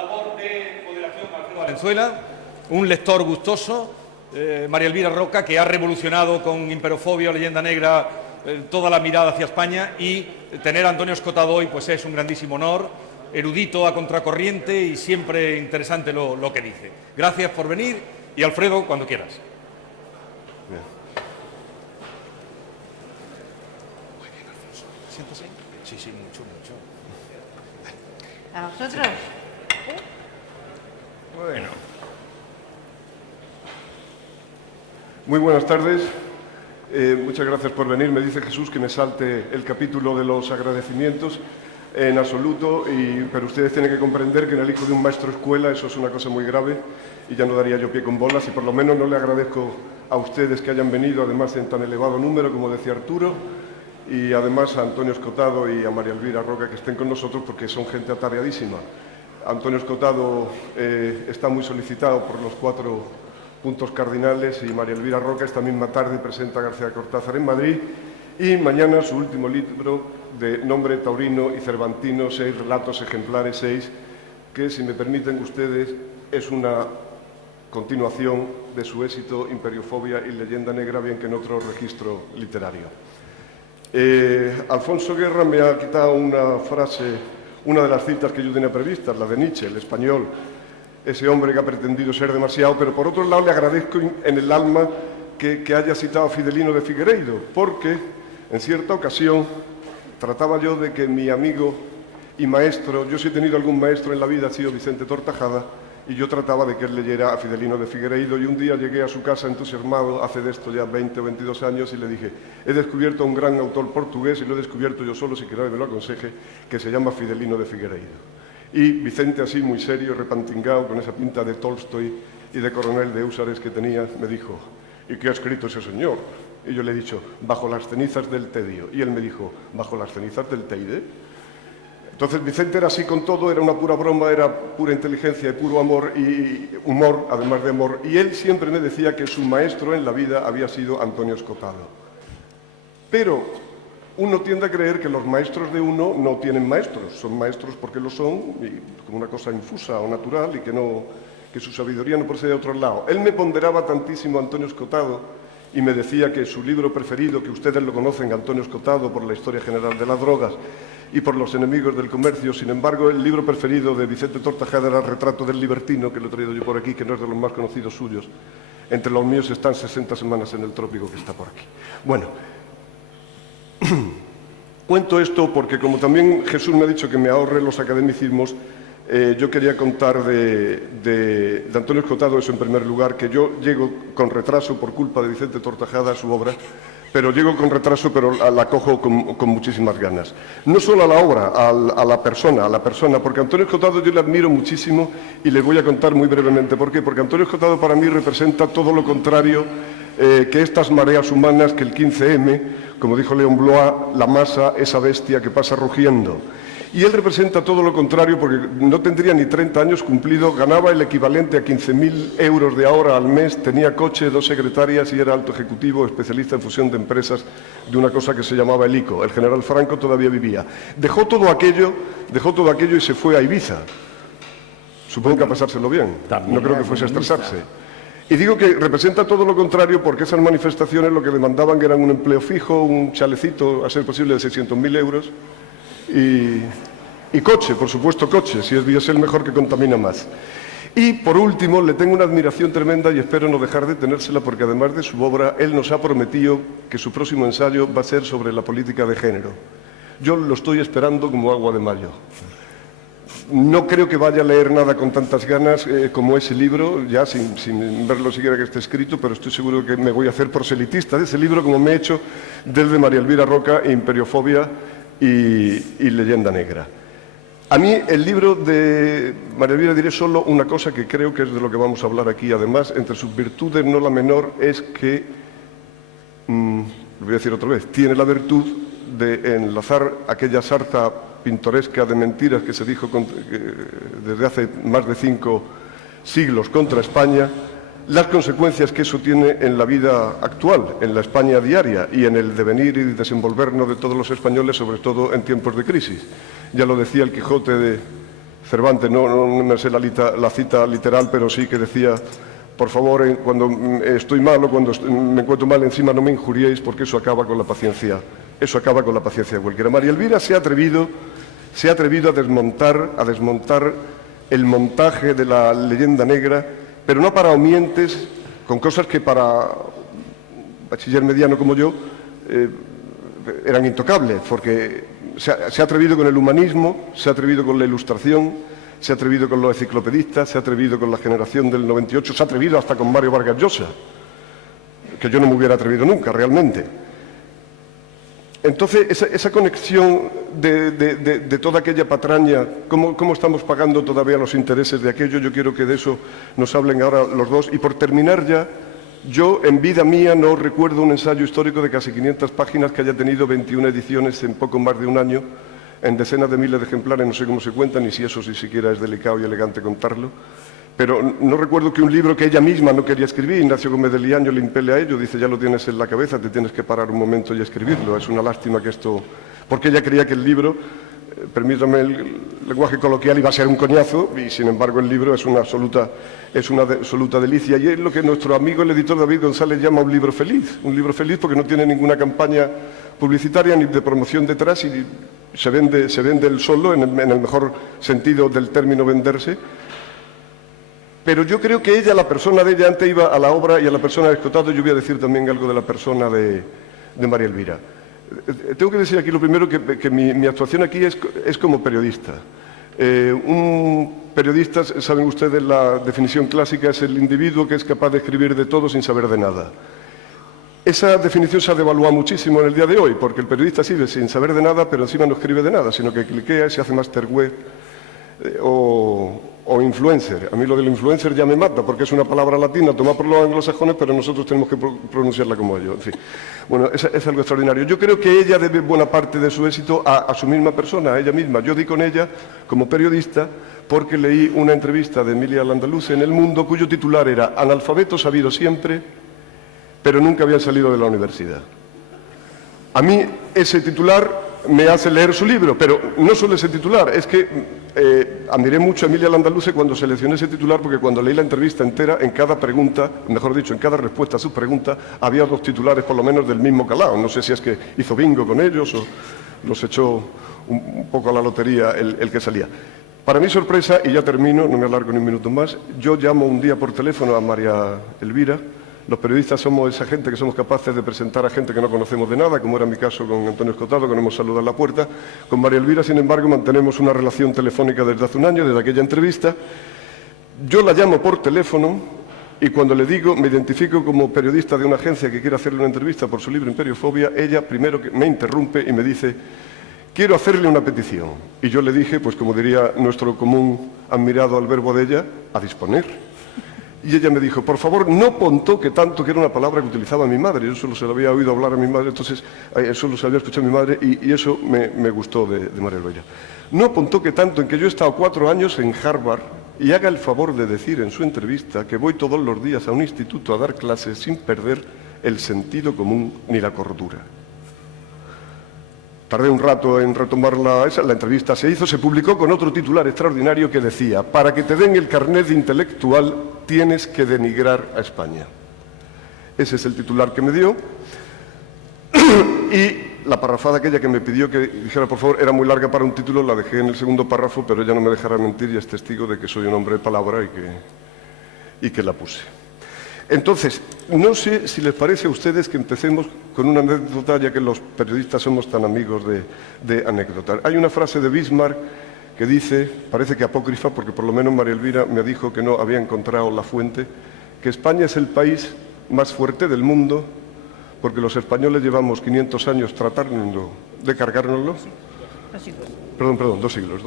labor de moderación Alfredo Valenzuela, un lector gustoso, María Elvira Roca, que ha revolucionado con Imperofobia o Leyenda Negra toda la mirada hacia España, y tener a Antonio Escotado hoy pues es un grandísimo honor, erudito a contracorriente y siempre interesante lo que dice. Gracias por venir y Alfredo, cuando quieras. Bien. Muy bien, Alfonso. ¿Siéntase? Sí, sí, mucho. ¿A nosotros? Bueno. Muy buenas tardes. Muchas gracias por venir. Me dice Jesús que me salte el capítulo de los agradecimientos. En absoluto, pero ustedes tienen que comprender que en el hijo de un maestro escuela eso es una cosa muy grave y ya no daría yo pie con bolas, y por lo menos no le agradezco a ustedes que hayan venido, además en tan elevado número, como decía Arturo, y además a Antonio Escotado y a María Elvira Roca que estén con nosotros, porque son gente atareadísima. Antonio Escotado está muy solicitado por los 4 puntos cardinales, y María Elvira Roca esta misma tarde presenta a García Cortázar en Madrid, y mañana su último libro de nombre taurino y cervantino, 6 relatos ejemplares, 6, que, si me permiten ustedes, es una continuación de su éxito Imperiofobia y Leyenda Negra, bien que en otro registro literario. Alfonso Guerra me ha quitado una frase, una de las citas que yo tenía previstas, la de Nietzsche, el español, ese hombre que ha pretendido ser demasiado, pero por otro lado le agradezco en el alma que haya citado a Fidelino de Figueiredo, porque en cierta ocasión trataba yo de que mi amigo y maestro, yo si he tenido algún maestro en la vida ha sido Vicente Tortajada, y yo trataba de que él leyera a Fidelino de Figueiredo, y un día llegué a su casa entusiasmado, hace de esto ya 20 o 22 años, y le dije: he descubierto a un gran autor portugués, y lo he descubierto yo solo, si quiere me lo aconseje, que se llama Fidelino de Figueiredo. Y Vicente, así muy serio, repantingado, con esa pinta de Tolstoy y de coronel de húsares que tenía, me dijo: ¿y qué ha escrito ese señor? Y yo le he dicho: bajo las cenizas del tedio. Y él me dijo: ¿bajo las cenizas del teide? Entonces Vicente era así con todo, era una pura broma, era pura inteligencia y puro amor y humor, además de amor. Y él siempre me decía que su maestro en la vida había sido Antonio Escotado. Pero uno tiende a creer que los maestros de uno no tienen maestros, son maestros porque lo son, y como una cosa infusa o natural, y que su sabiduría no procede de otro lado. Él me ponderaba tantísimo a Antonio Escotado y me decía que su libro preferido, que ustedes lo conocen, Antonio Escotado, por la historia general de las drogas y por los enemigos del comercio. Sin embargo, el libro preferido de Vicente Tortajada era El retrato del libertino, que lo he traído yo por aquí, que no es de los más conocidos suyos. Entre los míos están 60 semanas en el trópico, que está por aquí. Bueno, cuento esto porque, como también Jesús me ha dicho que me ahorre los academicismos, yo quería contar de Antonio Escotado, eso en primer lugar, que yo llego con retraso por culpa de Vicente Tortajada a su obra, pero llego con retraso, pero la cojo con muchísimas ganas. No solo a la obra, a la persona, porque Antonio Escotado yo le admiro muchísimo, y les voy a contar muy brevemente por qué. Porque Antonio Escotado para mí representa todo lo contrario que estas mareas humanas, que el 15M, como dijo León Blois, la masa, esa bestia que pasa rugiendo. Y él representa todo lo contrario, porque no tendría ni 30 años cumplido, ganaba el equivalente a 15.000 euros de ahora al mes, tenía coche, 2 secretarias y era alto ejecutivo, especialista en fusión de empresas de una cosa que se llamaba el ICO. El general Franco todavía vivía. Dejó todo aquello y se fue a Ibiza. Supongo que a pasárselo bien. No creo que fuese a estresarse. Y digo que representa todo lo contrario porque esas manifestaciones lo que demandaban eran un empleo fijo, un chalecito, a ser posible, de 600.000 euros, y coche, por supuesto coche, si es diésel mejor, que contamina más. Y por último, le tengo una admiración tremenda y espero no dejar de tenérsela, porque además de su obra, él nos ha prometido que su próximo ensayo va a ser sobre la política de género. Yo lo estoy esperando como agua de mayo. No creo que vaya a leer nada con tantas ganas como ese libro, ya sin verlo siquiera que esté escrito, pero estoy seguro que me voy a hacer proselitista de ese libro, como me he hecho del de María Elvira Roca, Imperiofobia y Leyenda Negra. A mí el libro de María Elvira, diré solo una cosa que creo que es de lo que vamos a hablar aquí. Además, entre sus virtudes, no la menor, es que, lo voy a decir otra vez, tiene la virtud de enlazar aquella sarta pintoresca de mentiras que se dijo desde hace más de 5 siglos contra España, las consecuencias que eso tiene en la vida actual, en la España diaria y en el devenir y desenvolvernos de todos los españoles, sobre todo en tiempos de crisis. Ya lo decía el Quijote de Cervantes, no me sé la cita literal, pero sí que decía: por favor, cuando estoy mal o cuando me encuentro mal encima, no me injuriéis, porque eso acaba con la paciencia. Eso acaba con la paciencia de cualquiera. María Elvira se ha atrevido a desmontar el montaje de la leyenda negra, pero no ha parado mientes con cosas que para bachiller mediano como yo eran intocables, porque se ha atrevido con el humanismo, se ha atrevido con la ilustración, se ha atrevido con los enciclopedistas, se ha atrevido con la generación del 98, se ha atrevido hasta con Mario Vargas Llosa, que yo no me hubiera atrevido nunca, realmente. Entonces, esa conexión de toda aquella patraña, ¿cómo estamos pagando todavía los intereses de aquello? Yo quiero que de eso nos hablen ahora los dos. Y por terminar ya, yo en vida mía no recuerdo un ensayo histórico de casi 500 páginas que haya tenido 21 ediciones en poco más de un año, en decenas de miles de ejemplares, no sé cómo se cuentan, ni si eso ni siquiera es delicado y elegante contarlo. Pero no recuerdo que un libro que ella misma no quería escribir, Ignacio Gómez de Liaño le impele a ello, dice: ya lo tienes en la cabeza, te tienes que parar un momento y escribirlo. Es una lástima que esto... Porque ella creía que el libro, permítame el lenguaje coloquial, iba a ser un coñazo, y sin embargo el libro es una absoluta delicia. Y es lo que nuestro amigo el editor David González llama un libro feliz porque no tiene ninguna campaña publicitaria ni de promoción detrás y se vende él solo, en el mejor sentido del término venderse. Pero yo creo que ella, la persona de ella, antes iba a la obra y a la persona de Escotado. Yo voy a decir también algo de la persona de María Elvira. Tengo que decir aquí lo primero que mi actuación aquí es como periodista. Un periodista, saben ustedes, la definición clásica es el individuo que es capaz de escribir de todo sin saber de nada. Esa definición se ha devaluado muchísimo en el día de hoy, porque el periodista sirve sin saber de nada, pero encima no escribe de nada, sino que cliquea y se hace máster web o influencer. A mí lo del influencer ya me mata, porque es una palabra latina tomada por los anglosajones, pero nosotros tenemos que pronunciarla como ellos. En fin, bueno, es algo extraordinario. Yo creo que ella debe buena parte de su éxito a su misma persona, a ella misma. Yo di con ella como periodista porque leí una entrevista de Emilia Landaluce en El Mundo, cuyo titular era: analfabetos ha habido siempre, pero nunca habían salido de la universidad. A mí ese titular me hace leer su libro, pero no solo ese titular, es que admiré mucho a Emilia Landaluce cuando seleccioné ese titular, porque cuando leí la entrevista entera, en cada pregunta, mejor dicho, en cada respuesta a su pregunta, había dos titulares por lo menos del mismo calado. No sé si es que hizo bingo con ellos o los echó un poco a la lotería el que salía. Para mi sorpresa, y ya termino, no me alargo ni un minuto más, yo llamo un día por teléfono a María Elvira. Los periodistas somos esa gente que somos capaces de presentar a gente que no conocemos de nada, como era mi caso con Antonio Escotado, que nos hemos saludado en la puerta. Con María Elvira, sin embargo, mantenemos una relación telefónica desde hace un año, desde aquella entrevista. Yo la llamo por teléfono y cuando le digo, me identifico como periodista de una agencia que quiere hacerle una entrevista por su libro Imperiofobia, ella primero me interrumpe y me dice: quiero hacerle una petición. Y yo le dije, pues como diría nuestro común admirado Albert Boadella, a disponer. Y ella me dijo: por favor, no pontoque tanto, que era una palabra que utilizaba mi madre. Yo solo se la había oído hablar a mi madre, entonces solo se había escuchado a mi madre y eso me gustó de María Elvira. No pontoque tanto en que yo he estado 4 años en Harvard y haga el favor de decir en su entrevista que voy todos los días a un instituto a dar clases sin perder el sentido común ni la cordura. Tardé un rato en retomar la entrevista se hizo, se publicó con otro titular extraordinario que decía: para que te den el carnet de intelectual tienes que denigrar a España. Ese es el titular que me dio. Y la parrafada aquella que me pidió que dijera por favor era muy larga para un título, la dejé en el segundo párrafo, pero ella no me dejará mentir y es testigo de que soy un hombre de palabra y que la puse. Entonces, no sé si les parece a ustedes que empecemos con una anécdota, ya que los periodistas somos tan amigos de anécdotas. Hay una frase de Bismarck que dice, parece que apócrifa, porque por lo menos María Elvira me dijo que no había encontrado la fuente, que España es el país más fuerte del mundo, porque los españoles llevamos 500 años tratando de cargárnoslo. 2 siglos. Perdón, 2 siglos.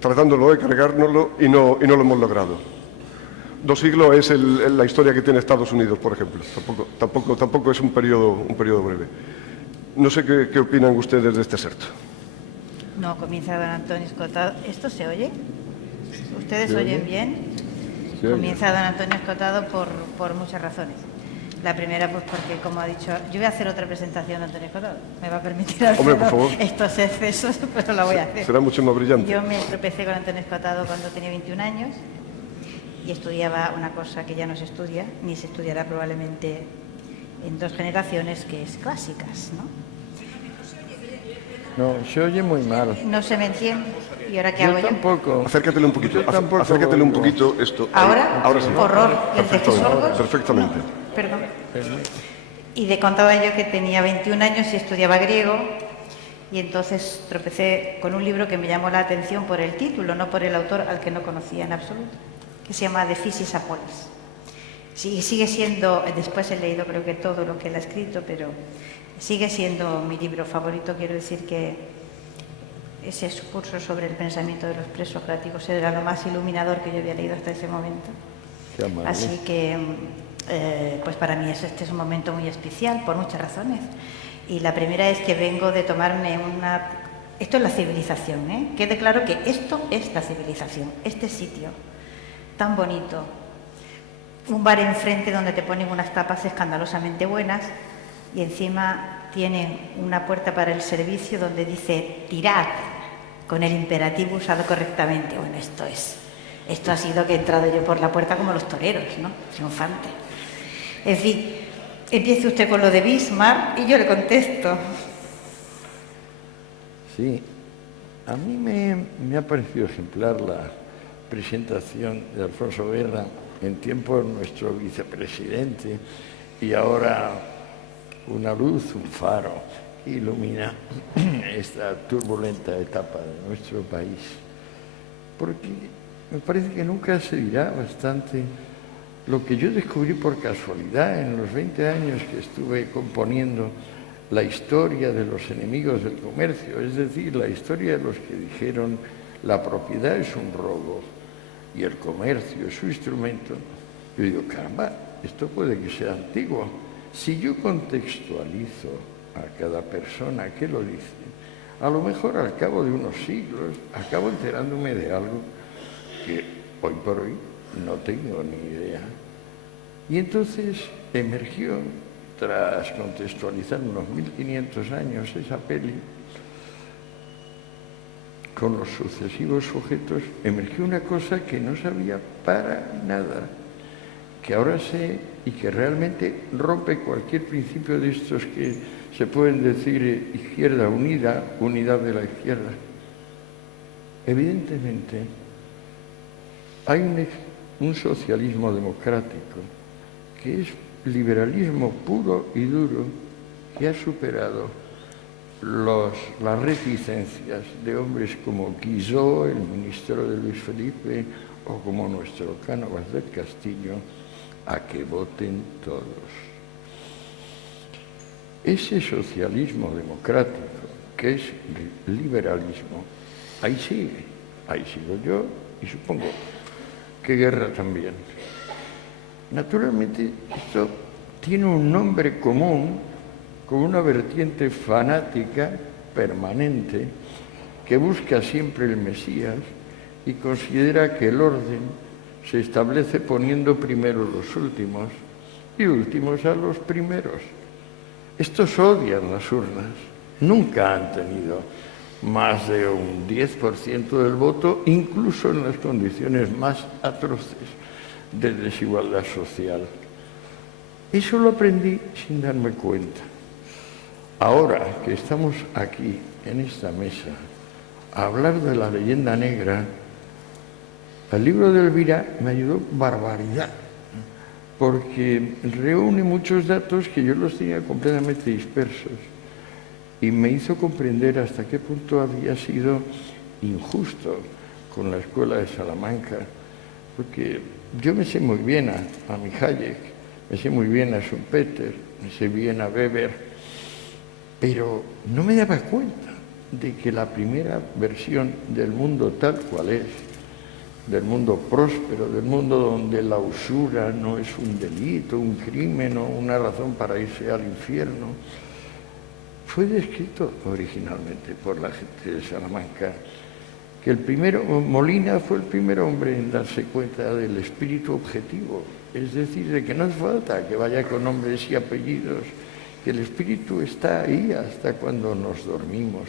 Tratándolo de cargárnoslo y no lo hemos logrado. 2 siglos es la historia que tiene Estados Unidos, por ejemplo. Tampoco es un periodo breve. No sé qué opinan ustedes de este excerto. No, comienza don Antonio Escotado. ¿Esto se oye? ¿Ustedes oyen bien? Comienza don Antonio Escotado por muchas razones. La primera, pues porque, como ha dicho, yo voy a hacer otra presentación de Antonio Escotado. Me va a permitir hacer Hombre, por favor. estos excesos, pero la voy a hacer. Será mucho más brillante. Yo me tropecé con Antonio Escotado cuando tenía 21 años y estudiaba una cosa que ya no se estudia, ni se estudiará probablemente en 2 generaciones, que es clásicas, ¿no? No, se oye muy mal. No se me entiende. ¿Y ahora qué Yo hago yo? tampoco. Acércatele un poquito, Yo tampoco acércatele un oigo. poquito esto. ¿Ahora? Ahora sí. Horror. ¿Lentejas Perfectamente, sordos? perfectamente. No, perdón. Y le contaba yo que tenía 21 años y estudiaba griego, y entonces tropecé con un libro que me llamó la atención por el título, no por el autor, al que no conocía en absoluto, que se llama De Physis Apolis. Sí, sigue siendo, después he leído creo que todo lo que él ha escrito, pero sigue siendo mi libro favorito. Quiero decir que ese curso sobre el pensamiento de los presocráticos era lo más iluminador que yo había leído hasta ese momento. Qué amable. Así que, pues para mí este es un momento muy especial por muchas razones. Y la primera es que vengo de tomarme una... Esto es la civilización, ¿eh? Quede claro que esto es la civilización, este sitio tan bonito. Un bar enfrente donde te ponen unas tapas escandalosamente buenas y encima tienen una puerta para el servicio donde dice tirad, con el imperativo usado correctamente. Bueno, esto ha sido que he entrado yo por la puerta como los toreros, ¿no? Triunfante. En fin, empiece usted con lo de Bismarck y yo le contesto. Sí, a mí me ha parecido ejemplar la presentación de Alfonso Guerra, en tiempo nuestro vicepresidente, y ahora una luz, un faro, que ilumina esta turbulenta etapa de nuestro país. Porque me parece que nunca se dirá bastante lo que yo descubrí por casualidad en los 20 años que estuve componiendo la historia de los enemigos del comercio, es decir, la historia de los que dijeron la propiedad es un robo y el comercio es su instrumento. Yo digo, caramba, esto puede que sea antiguo. Si yo contextualizo a cada persona que lo dice, a lo mejor al cabo de unos siglos acabo enterándome de algo que hoy por hoy no tengo ni idea. Y entonces emergió, tras contextualizar unos 1500 años esa peli, con los sucesivos sujetos, emergió una cosa que no sabía para nada, que ahora sé y que realmente rompe cualquier principio de estos que se pueden decir izquierda unida, unidad de la izquierda. Evidentemente, hay un socialismo democrático que es liberalismo puro y duro, que ha superado las reticencias de hombres como Guizot, el ministro de Luis Felipe, o como nuestro Cánovas del Castillo, a que voten todos. Ese socialismo democrático, que es liberalismo, ahí sigo yo y supongo que Guerra también. Naturalmente, esto tiene un nombre común con una vertiente fanática permanente que busca siempre el Mesías y considera que el orden se establece poniendo primero los últimos y últimos a los primeros. Estos odian las urnas, nunca han tenido más de un 10% del voto, incluso en las condiciones más atroces de desigualdad social. Eso lo aprendí sin darme cuenta. Ahora que estamos aquí, en esta mesa, a hablar de la leyenda negra, el libro de Elvira me ayudó barbaridad, porque reúne muchos datos que yo los tenía completamente dispersos y me hizo comprender hasta qué punto había sido injusto con la escuela de Salamanca, porque yo me sé muy bien a mi Hayek, me sé muy bien a Schumpeter, me sé bien a Weber, pero no me daba cuenta de que la primera versión del mundo tal cual es, del mundo próspero, del mundo donde la usura no es un delito, un crimen o una razón para irse al infierno, fue descrito originalmente por la gente de Salamanca que Molina fue el primer hombre en darse cuenta del espíritu objetivo, es decir, de que no hace falta que vaya con nombres y apellidos, que el espíritu está ahí hasta cuando nos dormimos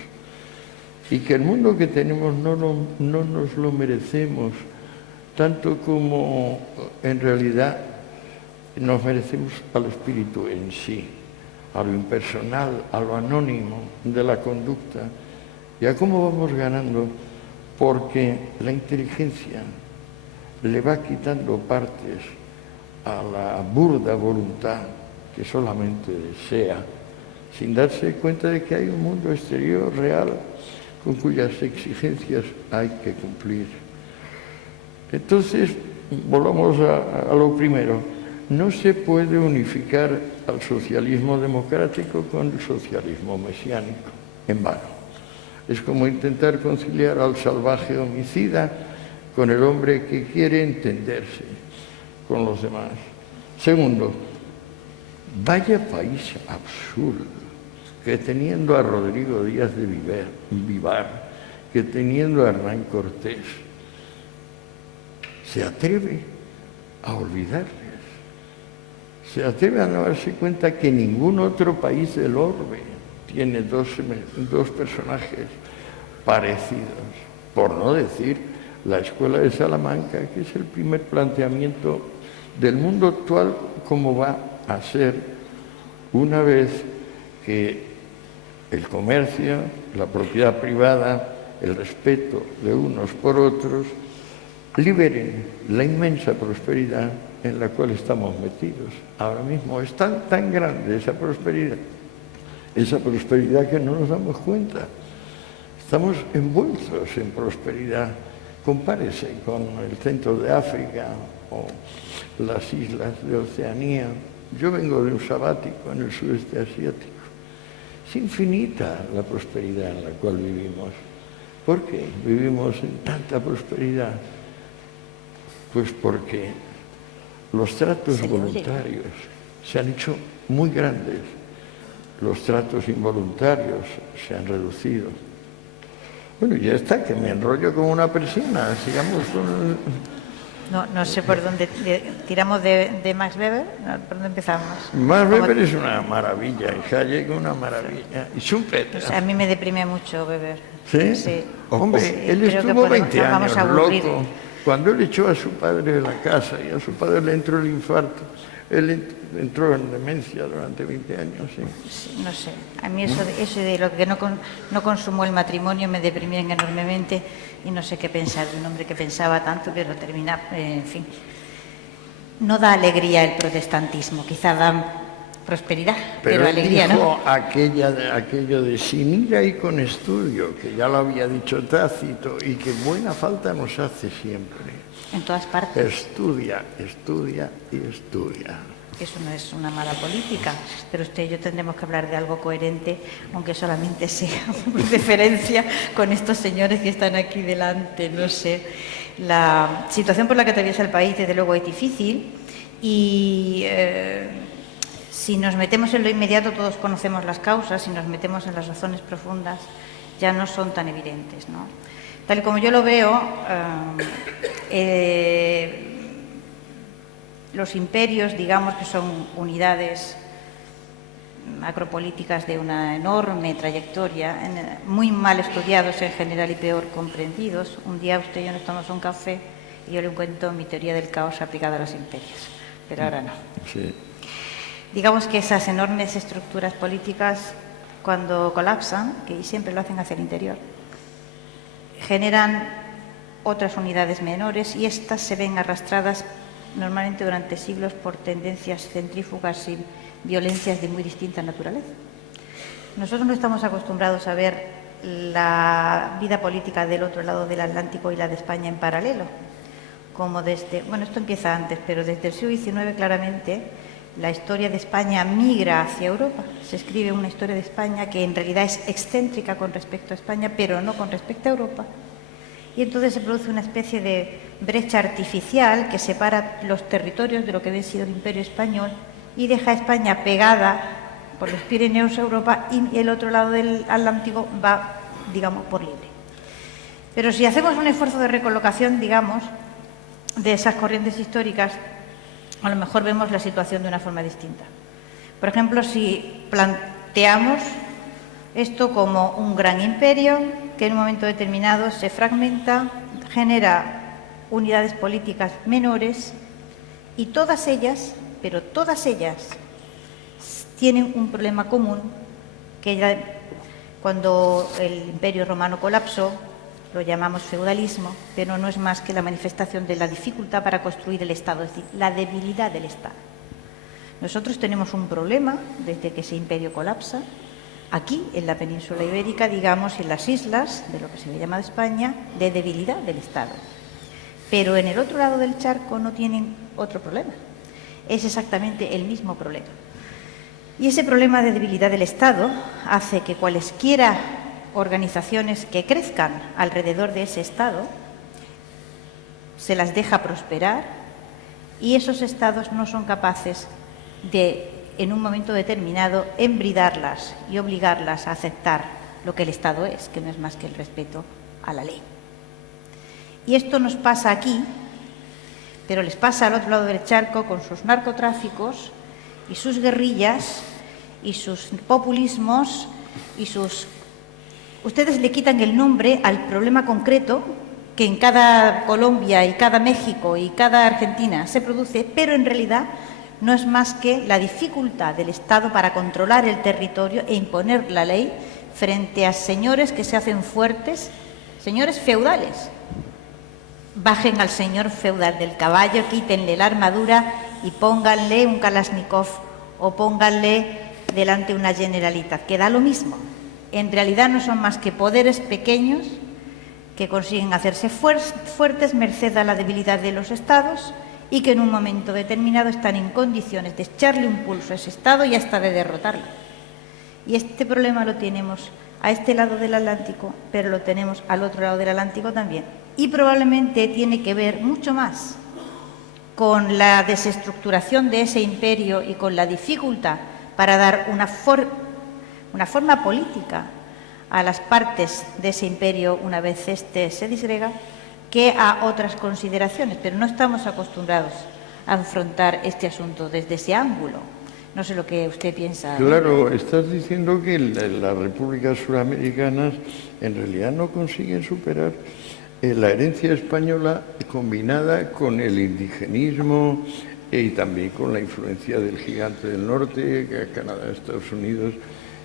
y que el mundo que tenemos no nos lo merecemos tanto como en realidad nos merecemos al espíritu en sí, a lo impersonal, a lo anónimo de la conducta y a cómo vamos ganando, porque la inteligencia le va quitando partes a la burda voluntad que solamente desea, sin darse cuenta de que hay un mundo exterior real con cuyas exigencias hay que cumplir. Entonces, volvamos a lo primero. No se puede unificar al socialismo democrático con el socialismo mesiánico, en vano. Es como intentar conciliar al salvaje homicida con el hombre que quiere entenderse con los demás. Segundo, vaya país absurdo, que teniendo a Rodrigo Díaz de Vivar, que teniendo a Hernán Cortés, se atreve a olvidarles, se atreve a no darse cuenta que ningún otro país del orbe tiene dos personajes parecidos, por no decir la Escuela de Salamanca, que es el primer planteamiento del mundo actual, como va a ser una vez que el comercio, la propiedad privada, el respeto de unos por otros, liberen la inmensa prosperidad en la cual estamos metidos. Ahora mismo es tan grande esa prosperidad que no nos damos cuenta. Estamos envueltos en prosperidad. Compárese con el centro de África o las islas de Oceanía. Yo vengo de un sabático en el sudeste asiático. Es infinita la prosperidad en la cual vivimos. ¿Por qué vivimos en tanta prosperidad? Pues porque los tratos voluntarios se han hecho muy grandes, los tratos involuntarios se han reducido. Bueno, ya está, que me enrollo como una persona, sigamos con... No sé por dónde tiramos de Max Weber, ¿por dónde empezamos? Max Weber es una maravilla, y Hayek una maravilla, y Schumpeter. Pues a mí me deprime mucho Weber. ¿Sí? Sí. Hombre, Sí, él creo que estuvo podemos- 20 nos vamos años a aburrir. loco. Cuando él echó a su padre de la casa y a su padre le entró el infarto, él entró en demencia durante 20 años, sí. Sí, no sé, a mí eso de lo que no consumó el matrimonio me deprimían enormemente y no sé qué pensar de un hombre que pensaba tanto, pero termina, en fin. No da alegría el protestantismo, quizá da prosperidad, pero él alegría dijo no. aquello de sin ira y con estudio, que ya lo había dicho Tácito, y que buena falta nos hace siempre. En todas partes. Estudia, estudia y estudia. Eso no es una mala política, pero usted y yo tendremos que hablar de algo coherente, aunque solamente sea una referencia con estos señores que están aquí delante. No sé, la situación por la que atraviesa el país desde luego es difícil y si nos metemos en lo inmediato todos conocemos las causas, si nos metemos en las razones profundas ya no son tan evidentes, ¿no? Tal y como yo lo veo, los imperios, digamos que son unidades macropolíticas de una enorme trayectoria, muy mal estudiados en general y peor comprendidos. Un día usted y yo nos tomamos un café y yo le cuento mi teoría del caos aplicada a los imperios, pero ahora no. Sí. Digamos que esas enormes estructuras políticas, cuando colapsan, que siempre lo hacen hacia el interior, generan otras unidades menores y estas se ven arrastradas normalmente durante siglos por tendencias centrífugas y violencias de muy distinta naturaleza. Nosotros no estamos acostumbrados a ver la vida política del otro lado del Atlántico y la de España en paralelo, como desde, bueno, esto empieza antes, pero desde el siglo XIX claramente la historia de España migra hacia Europa. Se escribe una historia de España que en realidad es excéntrica con respecto a España, pero no con respecto a Europa. Y entonces se produce una especie de brecha artificial que separa los territorios de lo que había sido el Imperio Español y deja a España pegada por los Pirineos a Europa y el otro lado del Atlántico va, digamos, por libre. Pero si hacemos un esfuerzo de recolocación, digamos, de esas corrientes históricas, a lo mejor vemos la situación de una forma distinta. Por ejemplo, si planteamos esto como un gran imperio que en un momento determinado se fragmenta, genera unidades políticas menores y todas ellas, pero todas ellas, tienen un problema común que ya cuando el Imperio Romano colapsó lo llamamos feudalismo, pero no es más que la manifestación de la dificultad para construir el Estado, es decir, la debilidad del Estado. Nosotros tenemos un problema desde que ese imperio colapsa, aquí en la península ibérica, digamos, en las islas, de lo que se le llama de España, de debilidad del Estado. Pero en el otro lado del charco no tienen otro problema, es exactamente el mismo problema. Y ese problema de debilidad del Estado hace que cualesquiera organizaciones que crezcan alrededor de ese Estado se las deja prosperar y esos Estados no son capaces de, en un momento determinado, embridarlas y obligarlas a aceptar lo que el Estado es, que no es más que el respeto a la ley. Y esto nos pasa aquí, pero les pasa al otro lado del charco con sus narcotráficos y sus guerrillas y sus populismos y sus... Ustedes le quitan el nombre al problema concreto que en cada Colombia y cada México y cada Argentina se produce, pero en realidad no es más que la dificultad del Estado para controlar el territorio e imponer la ley frente a señores que se hacen fuertes, señores feudales. Bajen al señor feudal del caballo, quítenle la armadura y pónganle un Kalashnikov o pónganle delante una Generalitat, que da lo mismo. En realidad no son más que poderes pequeños que consiguen hacerse fuertes merced a la debilidad de los estados y que en un momento determinado están en condiciones de echarle un pulso a ese estado y hasta de derrotarlo. Y este problema lo tenemos a este lado del Atlántico, pero lo tenemos al otro lado del Atlántico también. Y probablemente tiene que ver mucho más con la desestructuración de ese imperio y con la dificultad para dar una forma política a las partes de ese imperio una vez éste se disgrega, que a otras consideraciones, pero no estamos acostumbrados a afrontar este asunto desde ese ángulo. No sé lo que usted piensa. Claro, estás diciendo que las repúblicas suramericanas en realidad no consiguen superar la herencia española combinada con el indigenismo y también con la influencia del gigante del norte, Canadá, Estados Unidos,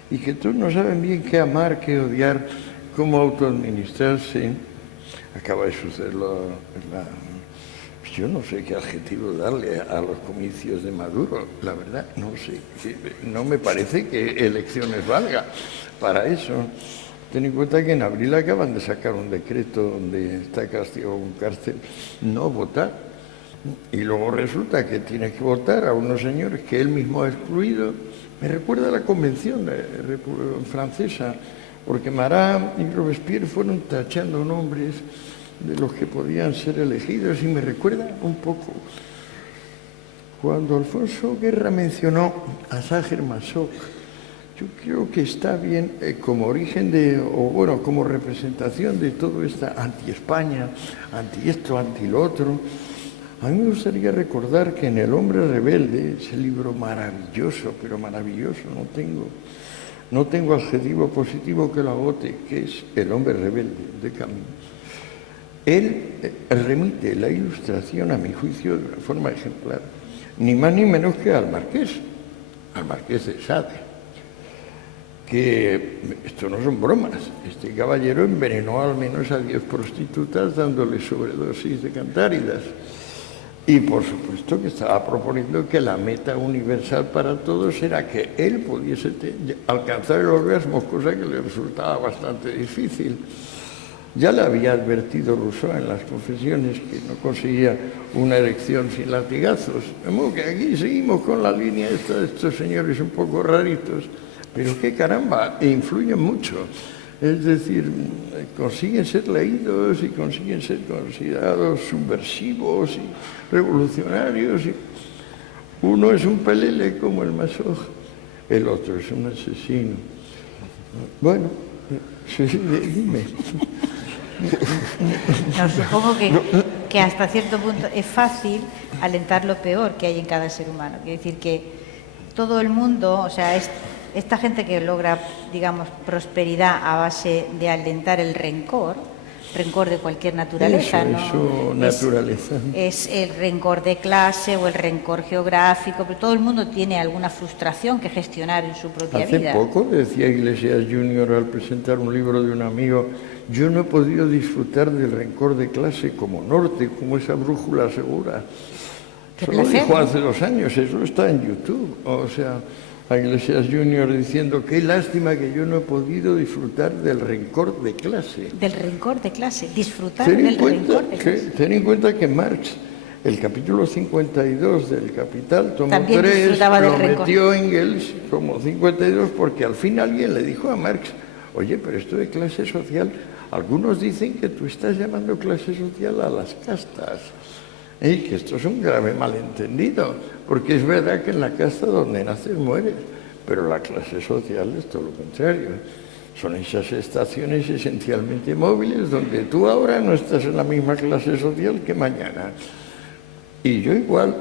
y que todos no saben bien qué amar, qué odiar, cómo autoadministrarse. Acaba de sucederlo, yo no sé qué adjetivo darle a los comicios de Maduro, la verdad, no sé, no me parece que elecciones valga para eso. Ten en cuenta que en abril acaban de sacar un decreto donde está castigado con cárcel no votar, y luego resulta que tiene que votar a unos señores que él mismo ha excluido. Me recuerda a la Convención francesa, porque Marat y Robespierre fueron tachando nombres de los que podían ser elegidos, y me recuerda un poco cuando Alfonso Guerra mencionó a Sájer Masoch. Yo creo que está bien como origen como representación de todo esta anti-España, anti-esto, anti-lo otro. A mí me gustaría recordar que en El hombre rebelde, ese libro maravilloso, pero maravilloso, no tengo adjetivo positivo que lo agote, que es El hombre rebelde, de Camus. Él remite la ilustración, a mi juicio, de una forma ejemplar, ni más ni menos que al Marqués de Sade, que esto no son bromas, este caballero envenenó al menos a 10 prostitutas dándoles sobredosis de cantáridas. Y por supuesto que estaba proponiendo que la meta universal para todos era que él pudiese alcanzar el orgasmo, cosa que le resultaba bastante difícil. Ya le había advertido Rousseau en las Confesiones que no conseguía una erección sin latigazos. Como que aquí seguimos con la línea de estos señores un poco raritos, pero qué caramba, e influyen mucho. Es decir, consiguen ser leídos y consiguen ser considerados subversivos y revolucionarios. Uno es un pelele como el Masoch, el otro es un asesino. Bueno, dime. No, supongo que hasta cierto punto es fácil alentar lo peor que hay en cada ser humano. Quiero decir que todo el mundo, o sea, esta gente que logra, digamos, prosperidad a base de alentar el rencor de cualquier naturaleza, eso, ¿no? naturaleza. Es el rencor de clase o el rencor geográfico, pero todo el mundo tiene alguna frustración que gestionar en su propia vida. Hace poco decía Iglesias Junior al presentar un libro de un amigo: yo no he podido disfrutar del rencor de clase como norte, como esa brújula segura. Eso lo dijo hace 2 años, eso está en YouTube. O sea, a Iglesias Junior diciendo: qué lástima que yo no he podido disfrutar del rencor de clase. Del rencor de clase, disfrutar del rencor de clase. Ten en cuenta que Marx, el capítulo 52 del Capital, tomó también 3, lo rencor. metió Engels como 52, porque al fin alguien le dijo a Marx: oye, pero esto de clase social, algunos dicen que tú estás llamando clase social a las castas. Y que esto es un grave malentendido, porque es verdad que en la casta donde naces mueres, pero la clase social es todo lo contrario. Son esas estaciones esencialmente móviles donde tú ahora no estás en la misma clase social que mañana. Y yo igual,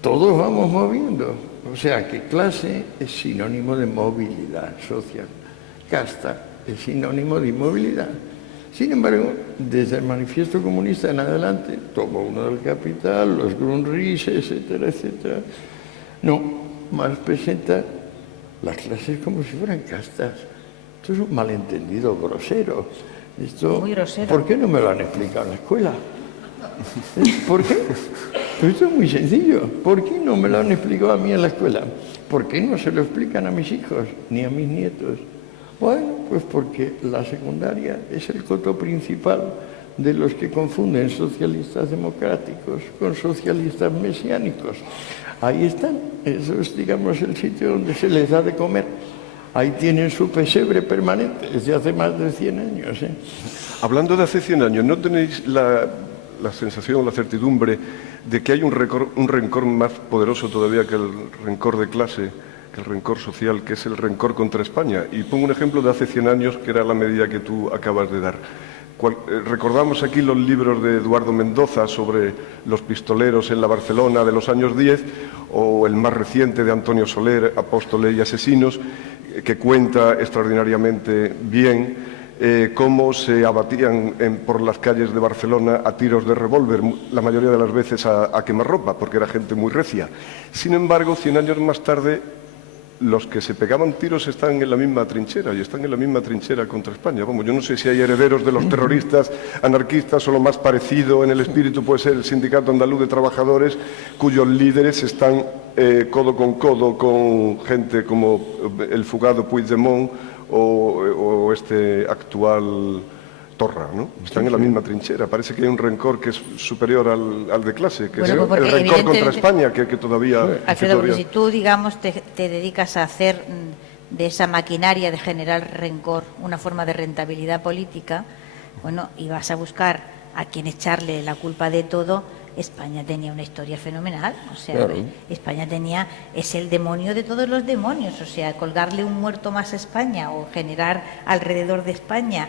todos vamos moviendo. O sea que clase es sinónimo de movilidad social, casta es sinónimo de inmovilidad. Sin embargo, desde el Manifiesto Comunista en adelante, tomo uno del Capital, los Grundrisse, etcétera, etcétera. No, Marx presenta las clases como si fueran castas. Esto es un malentendido grosero. Esto, muy grosero. ¿Por qué no me lo han explicado en la escuela? ¿Por qué? Pues esto es muy sencillo. ¿Por qué no me lo han explicado a mí en la escuela? ¿Por qué no se lo explican a mis hijos ni a mis nietos? Bueno, pues porque la secundaria es el coto principal de los que confunden socialistas democráticos con socialistas mesiánicos. Ahí están, eso es, digamos, el sitio donde se les da de comer. Ahí tienen su pesebre permanente desde hace más de 100 años. Hablando de hace 100 años, ¿no tenéis la sensación, la certidumbre de que hay un rencor más poderoso todavía que el rencor de clase, el rencor social, que es el rencor contra España? Y pongo un ejemplo de hace 100 años, que era la medida que tú acabas de dar. Recordamos aquí los libros de Eduardo Mendoza sobre los pistoleros en la Barcelona de los años 10, o el más reciente de Antonio Soler, Apóstoles y Asesinos, que cuenta extraordinariamente bien cómo se abatían por las calles de Barcelona a tiros de revólver, la mayoría de las veces a quemarropa, porque era gente muy recia. Sin embargo, 100 años más tarde, los que se pegaban tiros están en la misma trinchera, y están en la misma trinchera contra España. Vamos, yo no sé si hay herederos de los terroristas anarquistas, o lo más parecido en el espíritu puede ser el Sindicato Andaluz de Trabajadores, cuyos líderes están codo con gente como el fugado Puigdemont o este actual Torra, ¿no? Están en la misma trinchera. Parece que hay un rencor que es superior al de clase, que es el rencor contra España, que todavía... Alfredo, porque si tú, digamos, te dedicas a hacer de esa maquinaria de generar rencor una forma de rentabilidad política, bueno, y vas a buscar a quien echarle la culpa de todo, España tenía una historia fenomenal, o sea, claro. España es el demonio de todos los demonios, o sea, colgarle un muerto más a España o generar alrededor de España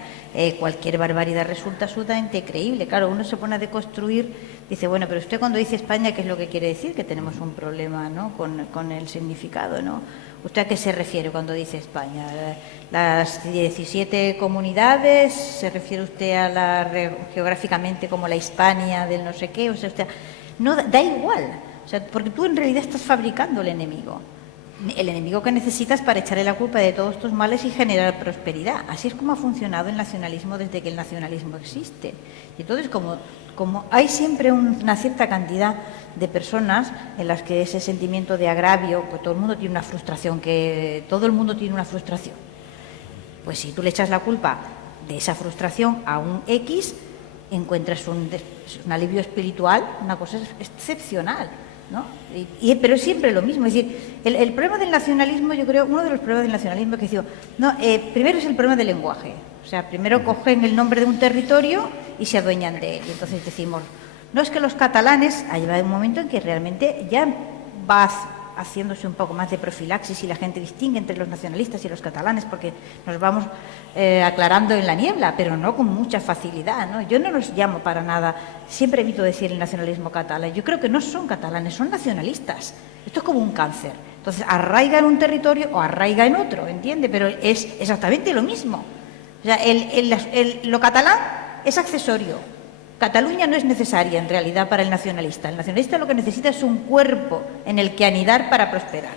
cualquier barbaridad resulta absolutamente creíble. Claro, uno se pone a deconstruir, dice, bueno, pero usted cuando dice España, ¿qué es lo que quiere decir? Que tenemos un problema, ¿no?, con el significado, ¿no? ¿Usted a qué se refiere cuando dice España? ¿Las 17 comunidades? ¿Se refiere usted a geográficamente como la Hispania del no sé qué? O sea, usted, no, da igual, o sea, porque tú en realidad estás fabricando el enemigo que necesitas para echarle la culpa de todos tus males y generar prosperidad. Así es como ha funcionado el nacionalismo desde que el nacionalismo existe. Y entonces, como hay siempre una cierta cantidad de personas en las que ese sentimiento de agravio, pues todo el mundo tiene una frustración, pues si tú le echas la culpa de esa frustración a un X, encuentras un alivio espiritual, una cosa excepcional, ¿no? Pero es siempre lo mismo. Es decir, el problema del nacionalismo, yo creo, uno de los problemas del nacionalismo es que digo, primero es el problema del lenguaje. O sea, primero cogen el nombre de un territorio y se adueñan de él. Y entonces decimos, no, es que los catalanes, ha llegado un momento en que realmente ya vas haciéndose un poco más de profilaxis y la gente distingue entre los nacionalistas y los catalanes porque nos vamos aclarando en la niebla, pero no con mucha facilidad, ¿no? Yo no los llamo para nada, siempre evito decir el nacionalismo catalán, yo creo que no son catalanes, son nacionalistas. Esto es como un cáncer. Entonces, arraiga en un territorio o arraiga en otro, ¿entiende? Pero es exactamente lo mismo. O sea, lo catalán es accesorio. Cataluña no es necesaria, en realidad, para el nacionalista. El nacionalista lo que necesita es un cuerpo en el que anidar para prosperar.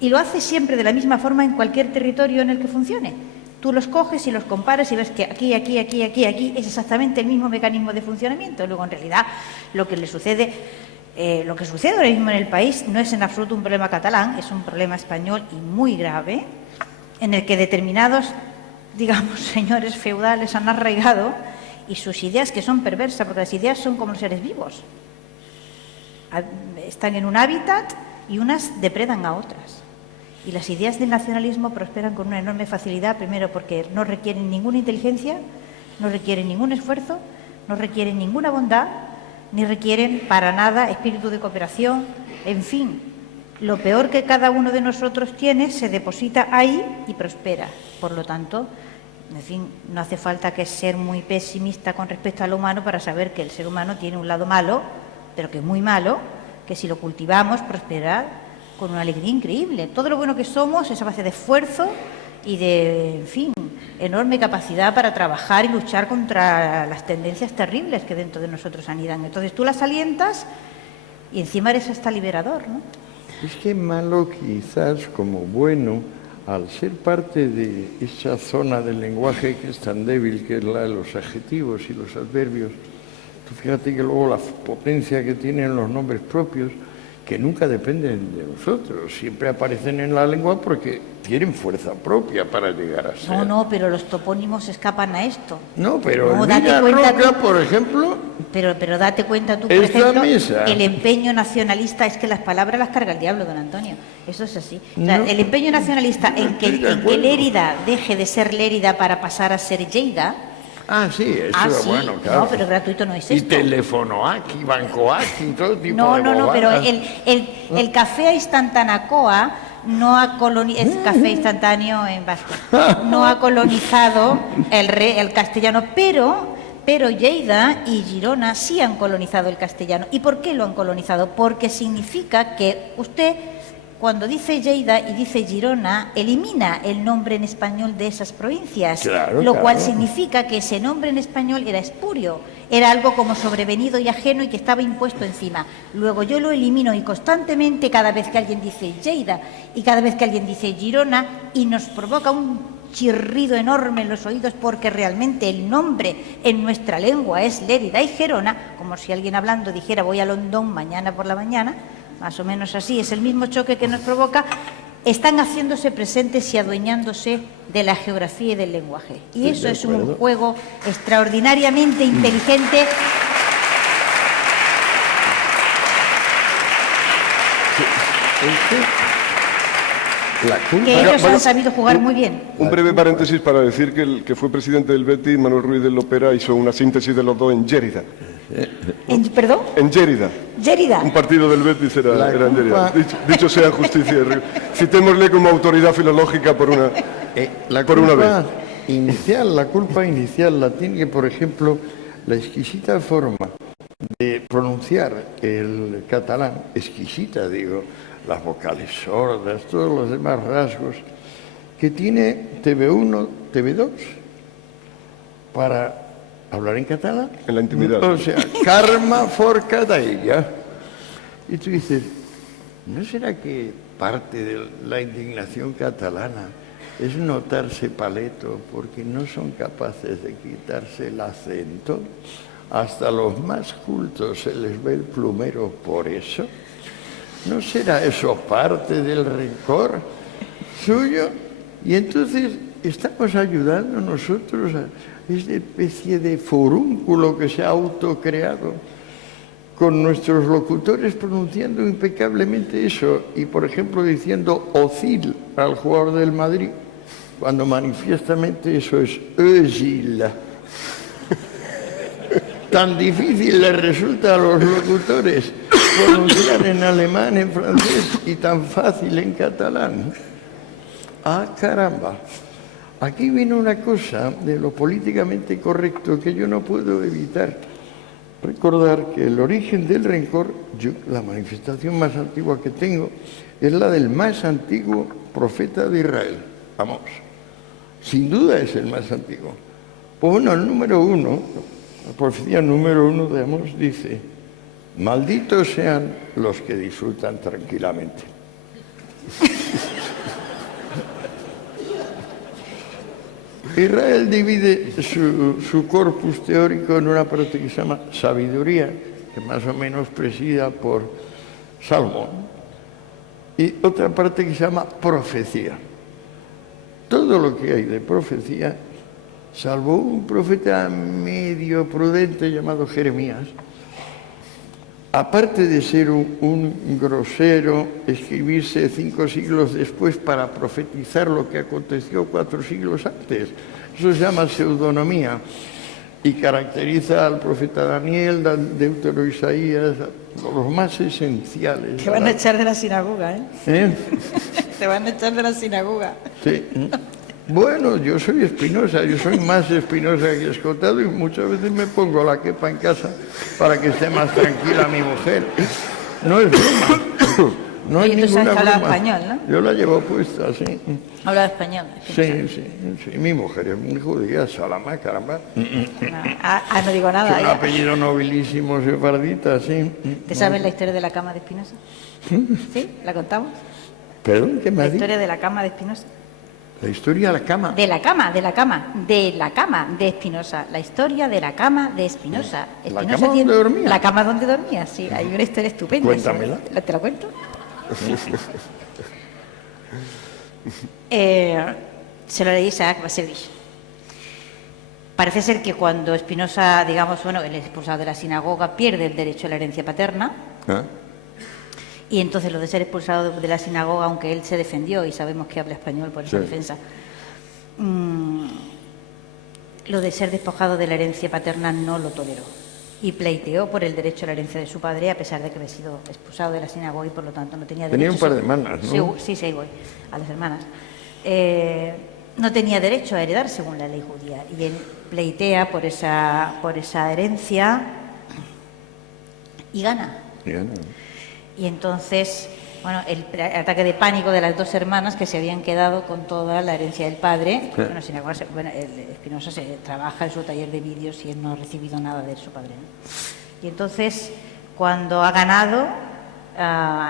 Y lo hace siempre de la misma forma en cualquier territorio en el que funcione. Tú los coges y los comparas y ves que aquí es exactamente el mismo mecanismo de funcionamiento. Luego, en realidad, lo que sucede ahora mismo en el país no es en absoluto un problema catalán, es un problema español y muy grave, en el que determinados, digamos, señores feudales han arraigado y sus ideas, que son perversas, porque las ideas son como los seres vivos. Están en un hábitat y unas depredan a otras. Y las ideas del nacionalismo prosperan con una enorme facilidad, primero porque no requieren ninguna inteligencia, no requieren ningún esfuerzo, no requieren ninguna bondad, ni requieren para nada espíritu de cooperación. En fin, lo peor que cada uno de nosotros tiene se deposita ahí y prospera. Por lo tanto, en fin, no hace falta que ser muy pesimista con respecto a lo humano para saber que el ser humano tiene un lado malo, pero que es muy malo, que si lo cultivamos prosperará con una alegría increíble. Todo lo bueno que somos es a base de esfuerzo y de, en fin, enorme capacidad para trabajar y luchar contra las tendencias terribles que dentro de nosotros anidan. Entonces tú las alientas y encima eres hasta liberador, ¿no? Es que malo quizás como bueno, al ser parte de esa zona del lenguaje que es tan débil, que es la de los adjetivos y los adverbios, tú fíjate que luego la potencia que tienen los nombres propios, que nunca dependen de nosotros, siempre aparecen en la lengua porque tienen fuerza propia para llegar a ser. No, pero los topónimos escapan a esto. No, pero No, Elvira Roca, por ejemplo... Pero date cuenta tú, por ejemplo, el empeño nacionalista es que las palabras las carga el diablo, don Antonio. Eso es así. O sea, el empeño nacionalista en que Lérida deje de ser Lérida para pasar a ser Lleida... Ah, sí, eso sí. Bueno, claro. No, pero gratuito no es y esto. Y teléfono aquí, banco aquí, todo tipo de No, pero bobadas. el café instantanacoa no ha colonizado, es café instantáneo en vasco, no ha colonizado el castellano, pero Lleida y Girona sí han colonizado el castellano. ¿Y por qué lo han colonizado? Porque significa que usted, cuando dice Lleida y dice Girona, elimina el nombre en español de esas provincias, claro, lo cual significa que ese nombre en español era espurio, era algo como sobrevenido y ajeno y que estaba impuesto encima. Luego yo lo elimino y constantemente cada vez que alguien dice Lleida y cada vez que alguien dice Girona y nos provoca un chirrido enorme en los oídos porque realmente el nombre en nuestra lengua es Lérida y Gerona, como si alguien hablando dijera voy a Londón mañana por la mañana, más o menos así, es el mismo choque que nos provoca, están haciéndose presentes y adueñándose de la geografía y del lenguaje. Y eso es un juego extraordinariamente inteligente. Que ellos han sabido jugar muy bien. Un breve paréntesis para decir que el que fue presidente del Betis, Manuel Ruiz de Lopera, hizo una síntesis de los dos en Lérida. ¿Perdón? En Lérida. Lérida. Un partido del Betis era en Lérida. Dicho sea en justicia. Citémosle como autoridad filológica por una, la por una vez. La culpa inicial la tiene, por ejemplo, la exquisita forma de pronunciar el catalán, exquisita digo, las vocales sordas, todos los demás rasgos, que tiene TV1, TV2, para hablar en catalán. En la intimidad. O sea, karma for cada ella. Y tú dices, ¿no será que parte de la indignación catalana es notarse paleto porque no son capaces de quitarse el acento? Hasta los más cultos se les ve el plumero por eso. ¿No será eso parte del rencor suyo? Y entonces estamos ayudando nosotros a esta especie de forúnculo que se ha autocreado con nuestros locutores pronunciando impecablemente eso y, por ejemplo, diciendo Ocil al jugador del Madrid, cuando manifiestamente eso es Özil. Tan difícil les resulta a los locutores pronunciar en alemán, en francés y tan fácil en catalán. ¡Ah, caramba! Aquí viene una cosa de lo políticamente correcto que yo no puedo evitar. Recordar que el origen del rencor, la manifestación más antigua que tengo, es la del más antiguo profeta de Israel. Vamos, sin duda es el más antiguo. Pues bueno, el número 1, la profecía número 1 de Amós dice: malditos sean los que disfrutan tranquilamente. Israel divide su corpus teórico en una parte que se llama sabiduría, que más o menos presida por Salomón, y otra parte que se llama profecía. Todo lo que hay de profecía, salvo un profeta medio prudente llamado Jeremías, aparte de ser un grosero, escribirse 5 siglos después para profetizar lo que aconteció 4 siglos antes, eso se llama pseudonomía y caracteriza al profeta Daniel, Deutero, Isaías, los más esenciales. Te van a echar de la sinagoga, ¿eh? ¿Eh? Te van a echar de la sinagoga. Sí. Bueno, yo soy Espinosa, yo soy más Espinosa que Escotado y muchas veces me pongo la quepa en casa para que esté más tranquila mi mujer. No es broma. No es Y tú sabes ninguna que habla broma. español, ¿no? Yo la llevo puesta, sí. Habla español. Sí. Mi mujer es muy judía, Salama, caramba. No digo nada. Es un ya. apellido nobilísimo, sefardita, sí. ¿Te sabes la historia de la cama de Espinosa? ¿Sí? ¿La contamos? Perdón, ¿qué me La ha dicho? historia de la cama de Espinosa. La historia de la cama. De la cama de Espinosa. La historia de la cama de Espinosa. ¿La cama donde dormía? La cama donde dormía, sí. Hay una historia estupenda. Cuéntamela. ¿Te la cuento? Se lo leí a Isaac Bashevis. Parece ser que cuando Espinosa, digamos, bueno, el expulsado de la sinagoga, pierde el derecho a la herencia paterna. ¿Ah? Y entonces lo de ser expulsado de la sinagoga, aunque él se defendió, y sabemos que habla español por esa defensa, lo de ser despojado de la herencia paterna no lo toleró. Y pleiteó por el derecho a la herencia de su padre, a pesar de que había sido expulsado de la sinagoga y por lo tanto no tenía derecho. Tenía un par de hermanas, ¿no? Sí, voy a las hermanas. No tenía derecho a heredar según la ley judía. Y él pleitea por esa herencia y gana. Y entonces, bueno, el ataque de pánico de las dos hermanas que se habían quedado con toda la herencia del padre. Bueno, Espinosa se trabaja en su taller de vídeos y él no ha recibido nada de su padre, ¿no? Y entonces, cuando ha ganado,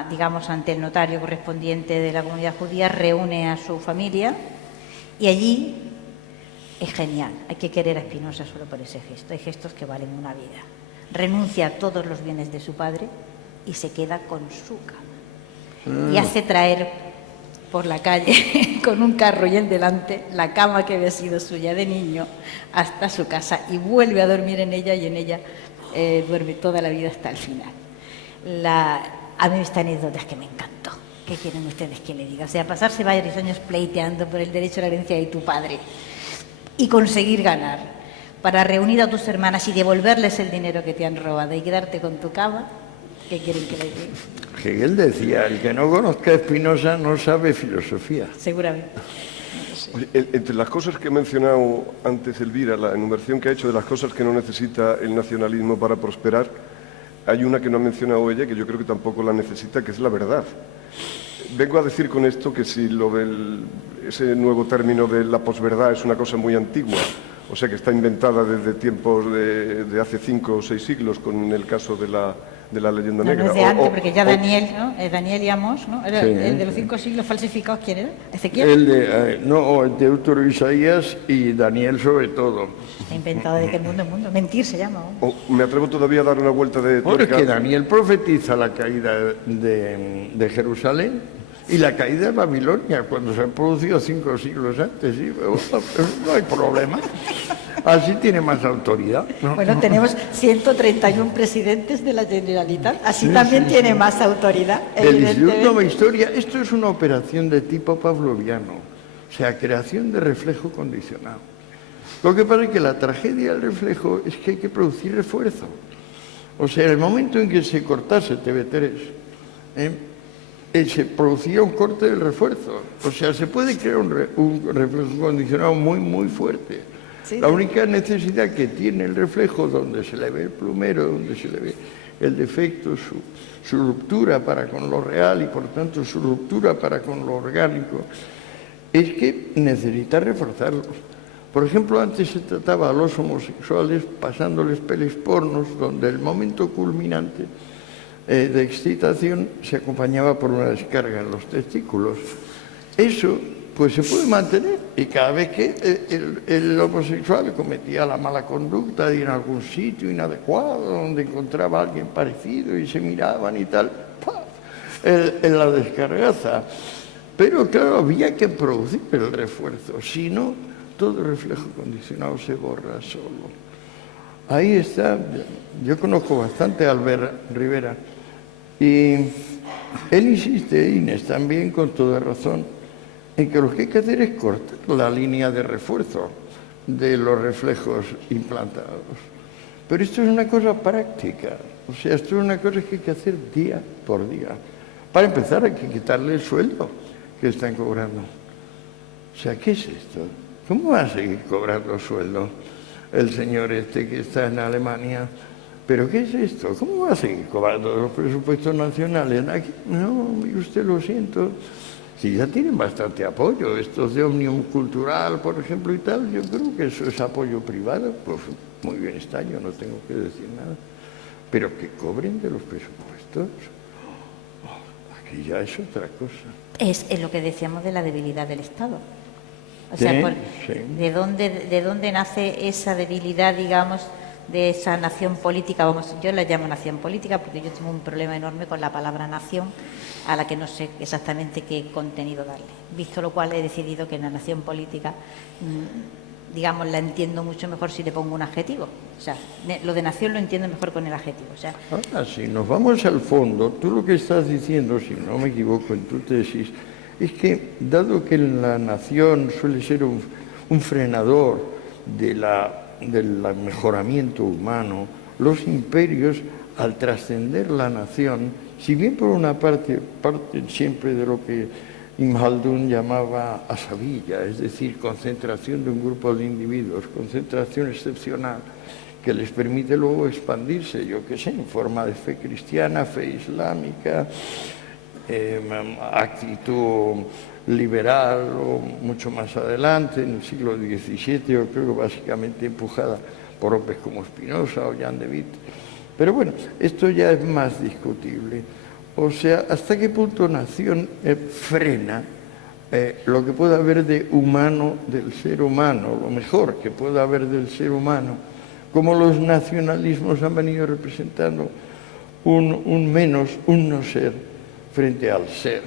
digamos, ante el notario correspondiente de la comunidad judía, reúne a su familia y allí es genial. Hay que querer a Espinosa solo por ese gesto. Hay gestos que valen una vida. Renuncia a todos los bienes de su padre y se queda con su cama. Y hace traer por la calle con un carro y el delante la cama que había sido suya de niño hasta su casa y vuelve a dormir en ella y en ella duerme toda la vida hasta el final. A mí esta anécdota es que me encantó. ¿Qué quieren ustedes que le diga? O sea, pasarse varios años pleiteando por el derecho a la herencia de tu padre y conseguir ganar para reunir a tus hermanas y devolverles el dinero que te han robado y quedarte con tu cama. ¿Qué quieren que le diga? Hegel decía, el que no conozca a Espinosa no sabe filosofía. Seguramente. Oye, entre las cosas que he mencionado antes Elvira, la enumeración que ha hecho de las cosas que no necesita el nacionalismo para prosperar, hay una que no ha mencionado ella, que yo creo que tampoco la necesita, que es la verdad. Vengo a decir con esto que si ese nuevo término de la posverdad es una cosa muy antigua, o sea que está inventada desde tiempos de hace 5 o 6 siglos, con el caso de la leyenda negra. No es de antes, porque ya Daniel, ¿no? Daniel y Amós, ¿no? Era el de los 5 siglos falsificados, ¿quién era? ¿Ezequiel? El de Deutero, Isaías y Daniel sobre todo. Está inventado de que el mundo es mundo. Mentir se llama. ¿no? Me atrevo todavía a dar una vuelta de tuerca. Porque Daniel profetiza la caída de Jerusalén y la caída de Babilonia, cuando se han producido 5 siglos antes. ¿Sí? No hay problema. Así tiene más autoridad, ¿no? Bueno, tenemos 131 presidentes de la Generalitat. Así también tiene más autoridad, El Instituto evidentemente. Nueva Historia, esto es una operación de tipo pavloviano, o sea, creación de reflejo condicionado. Lo que pasa es que la tragedia del reflejo es que hay que producir refuerzo. O sea, en el momento en que se cortase TV3, se producía un corte del refuerzo. O sea, se puede crear un reflejo condicionado muy, muy fuerte. Sí, la única necesidad que tiene el reflejo, donde se le ve el plumero, donde se le ve el defecto, su ruptura para con lo real y por tanto su ruptura para con lo orgánico, es que necesita reforzarlos. Por ejemplo, antes se trataba a los homosexuales pasándoles pelis pornos, donde el momento culminante de excitación se acompañaba por una descarga en los testículos. Eso pues se puede mantener, y cada vez que el homosexual cometía la mala conducta de ir en algún sitio inadecuado, donde encontraba a alguien parecido y se miraban y tal, ¡paf!, en la descargaza. Pero claro, había que producir el refuerzo, si no, todo reflejo condicionado se borra solo. Ahí está, yo conozco bastante a Albert Rivera, y él insiste, Inés también con toda razón, en que lo que hay que hacer es cortar la línea de refuerzo de los reflejos implantados. Pero esto es una cosa práctica, o sea, esto es una cosa que hay que hacer día por día. Para empezar hay que quitarle el sueldo que están cobrando. O sea, ¿qué es esto? ¿Cómo va a seguir cobrando sueldo el señor este que está en Alemania? ¿Pero qué es esto? ¿Cómo va a seguir cobrando los presupuestos nacionales? Aquí, no, mire usted, lo siento. Si ya tienen bastante apoyo, estos de Òmnium Cultural, por ejemplo, y tal, yo creo que eso es apoyo privado, pues muy bien está, yo no tengo que decir nada. Pero que cobren de los presupuestos, aquí ya es otra cosa. Es lo que decíamos de la debilidad del Estado. O sea, Sí. ¿de dónde nace esa debilidad, digamos, de esa nación política? Vamos, yo la llamo nación política porque yo tengo un problema enorme con la palabra nación, a la que no sé exactamente qué contenido darle. Visto lo cual, he decidido que en la nación política, digamos, la entiendo mucho mejor si le pongo un adjetivo. O sea, lo de nación lo entiendo mejor con el adjetivo. O sea, ahora, si nos vamos al fondo, tú lo que estás diciendo, si no me equivoco en tu tesis, es que, dado que la nación suele ser un frenador del mejoramiento humano, los imperios, al trascender la nación, si bien por una parte parten siempre de lo que Ibn Khaldun llamaba asabilla, es decir, concentración de un grupo de individuos, concentración excepcional, que les permite luego expandirse, yo qué sé, en forma de fe cristiana, fe islámica, actitud liberal o mucho más adelante, en el siglo XVII, yo creo que básicamente empujada por hombres como Spinoza o Jan de Witt. Pero bueno, esto ya es más discutible. O sea, ¿hasta qué punto nación frena lo que pueda haber de humano del ser humano, lo mejor que pueda haber del ser humano, como los nacionalismos han venido representando un no ser frente al ser,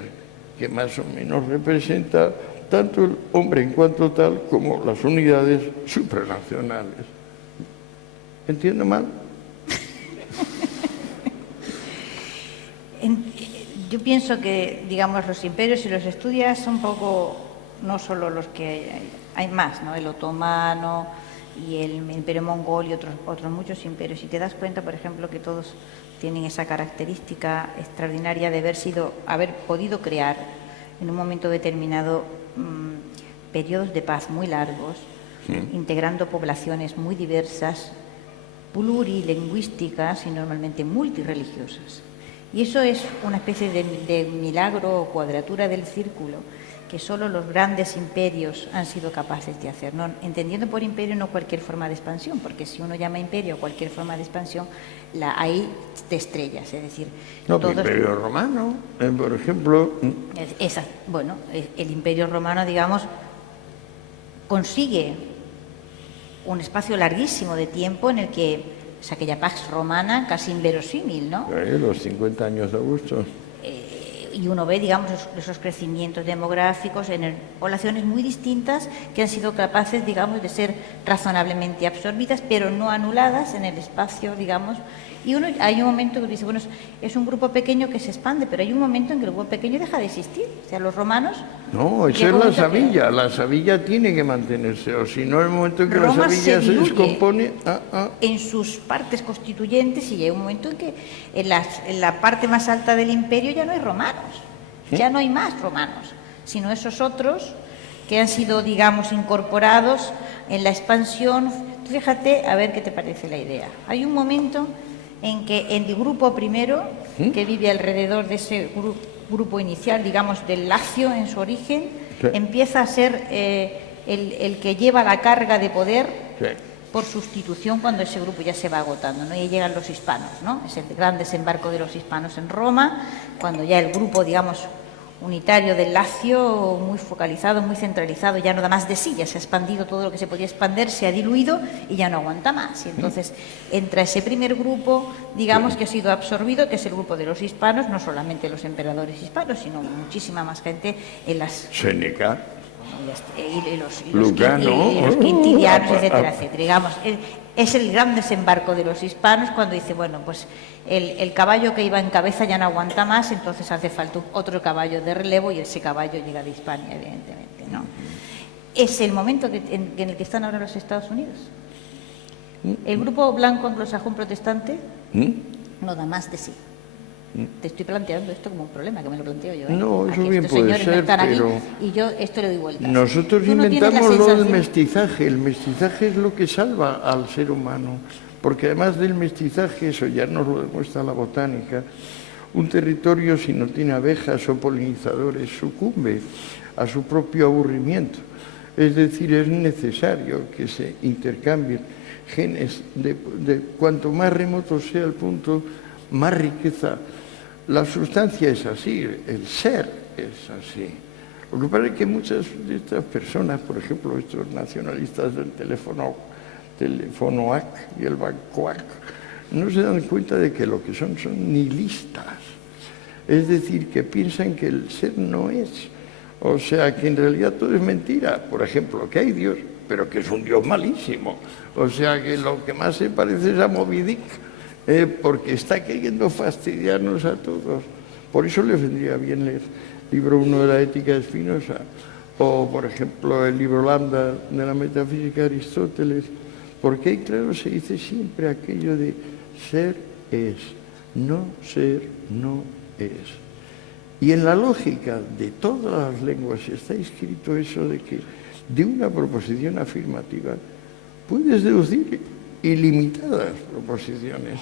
que más o menos representa tanto el hombre en cuanto tal como las unidades supranacionales? ¿Entiendo mal? Yo pienso que, digamos, los imperios, si los estudias, son un poco, no solo los que hay más, ¿no? El otomano y el imperio mongol y otros muchos imperios. Si te das cuenta, por ejemplo, que todos tienen esa característica extraordinaria de haber podido crear en un momento determinado periodos de paz muy largos, integrando poblaciones muy diversas, plurilingüísticas y normalmente multireligiosas. Y eso es una especie de milagro o cuadratura del círculo que solo los grandes imperios han sido capaces de hacer. No, entendiendo por imperio no cualquier forma de expansión, porque si uno llama imperio a cualquier forma de expansión, ahí te estrellas, es decir... No, el imperio romano, por ejemplo... Bueno, el imperio romano, digamos, consigue un espacio larguísimo de tiempo en el que... Es aquella Pax Romana casi inverosímil, ¿no? Los 50 años de Augusto. y uno ve, digamos, esos crecimientos demográficos en poblaciones muy distintas que han sido capaces, digamos, de ser razonablemente absorbidas, pero no anuladas en el espacio, digamos. Y hay un momento que dice, bueno, es un grupo pequeño que se expande, pero hay un momento en que el grupo pequeño deja de existir. O sea, los romanos... No, esa es la Sabilla. La Sabilla tiene que mantenerse, o si no, en el momento en que Roma la Sabilla se descompone... en sus partes constituyentes, y hay un momento en que en la parte más alta del imperio ya no hay romanos, ya no hay más romanos, sino esos otros que han sido, digamos, incorporados en la expansión. Fíjate, a ver qué te parece la idea. Hay un momento en que el grupo primero, que vive alrededor de ese grupo inicial, digamos, del Lacio en su origen, empieza a ser el que lleva la carga de poder por sustitución cuando ese grupo ya se va agotando, ¿no? Y llegan los hispanos, ¿no? Es el gran desembarco de los hispanos en Roma, cuando ya el grupo, digamos, unitario del Lacio, muy focalizado, muy centralizado, ya no da más de sí, ya se ha expandido todo lo que se podía expandir, se ha diluido y ya no aguanta más. Y entonces entra ese primer grupo, digamos, que ha sido absorbido, que es el grupo de los hispanos, no solamente los emperadores hispanos, sino muchísima más gente en las... Séneca. Y los Lucano, quintilianos, etcétera, etcétera. Digamos, es el gran desembarco de los hispanos cuando dice, bueno, pues el caballo que iba en cabeza ya no aguanta más, entonces hace falta otro caballo de relevo y ese caballo llega de Hispania, evidentemente, ¿no? Es el momento en el que están ahora los Estados Unidos. El grupo blanco anglosajón protestante no da más de sí. Te estoy planteando esto como un problema, que me lo planteo yo. No, eso aquí bien estos puede señores ser, no están pero... aquí, y yo esto le doy vueltas. Nosotros ¿Tú no tienes la inventamos lo del sensación? mestizaje. El mestizaje es lo que salva al ser humano, porque además del mestizaje, eso ya nos lo demuestra la botánica, un territorio, si no tiene abejas o polinizadores, sucumbe a su propio aburrimiento. Es decir, es necesario que se intercambien genes de cuanto más remoto sea el punto, más riqueza. La sustancia es así, el ser es así. Lo que pasa es que muchas de estas personas, por ejemplo, estos nacionalistas del telefonoac y el bancoac, no se dan cuenta de que lo que son nihilistas. Es decir, que piensan que el ser no es. O sea, que en realidad todo es mentira. Por ejemplo, que hay Dios, pero que es un Dios malísimo. O sea, que lo que más se parece es a Moby Dick, porque está queriendo fastidiarnos a todos. Por eso les vendría bien leer libro 1 de la ética de Spinoza, o por ejemplo el libro Lambda de la metafísica de Aristóteles, porque ahí claro se dice siempre aquello de ser es, no ser no es. Y en la lógica de todas las lenguas está escrito eso de que de una proposición afirmativa puedes deducir ilimitadas proposiciones,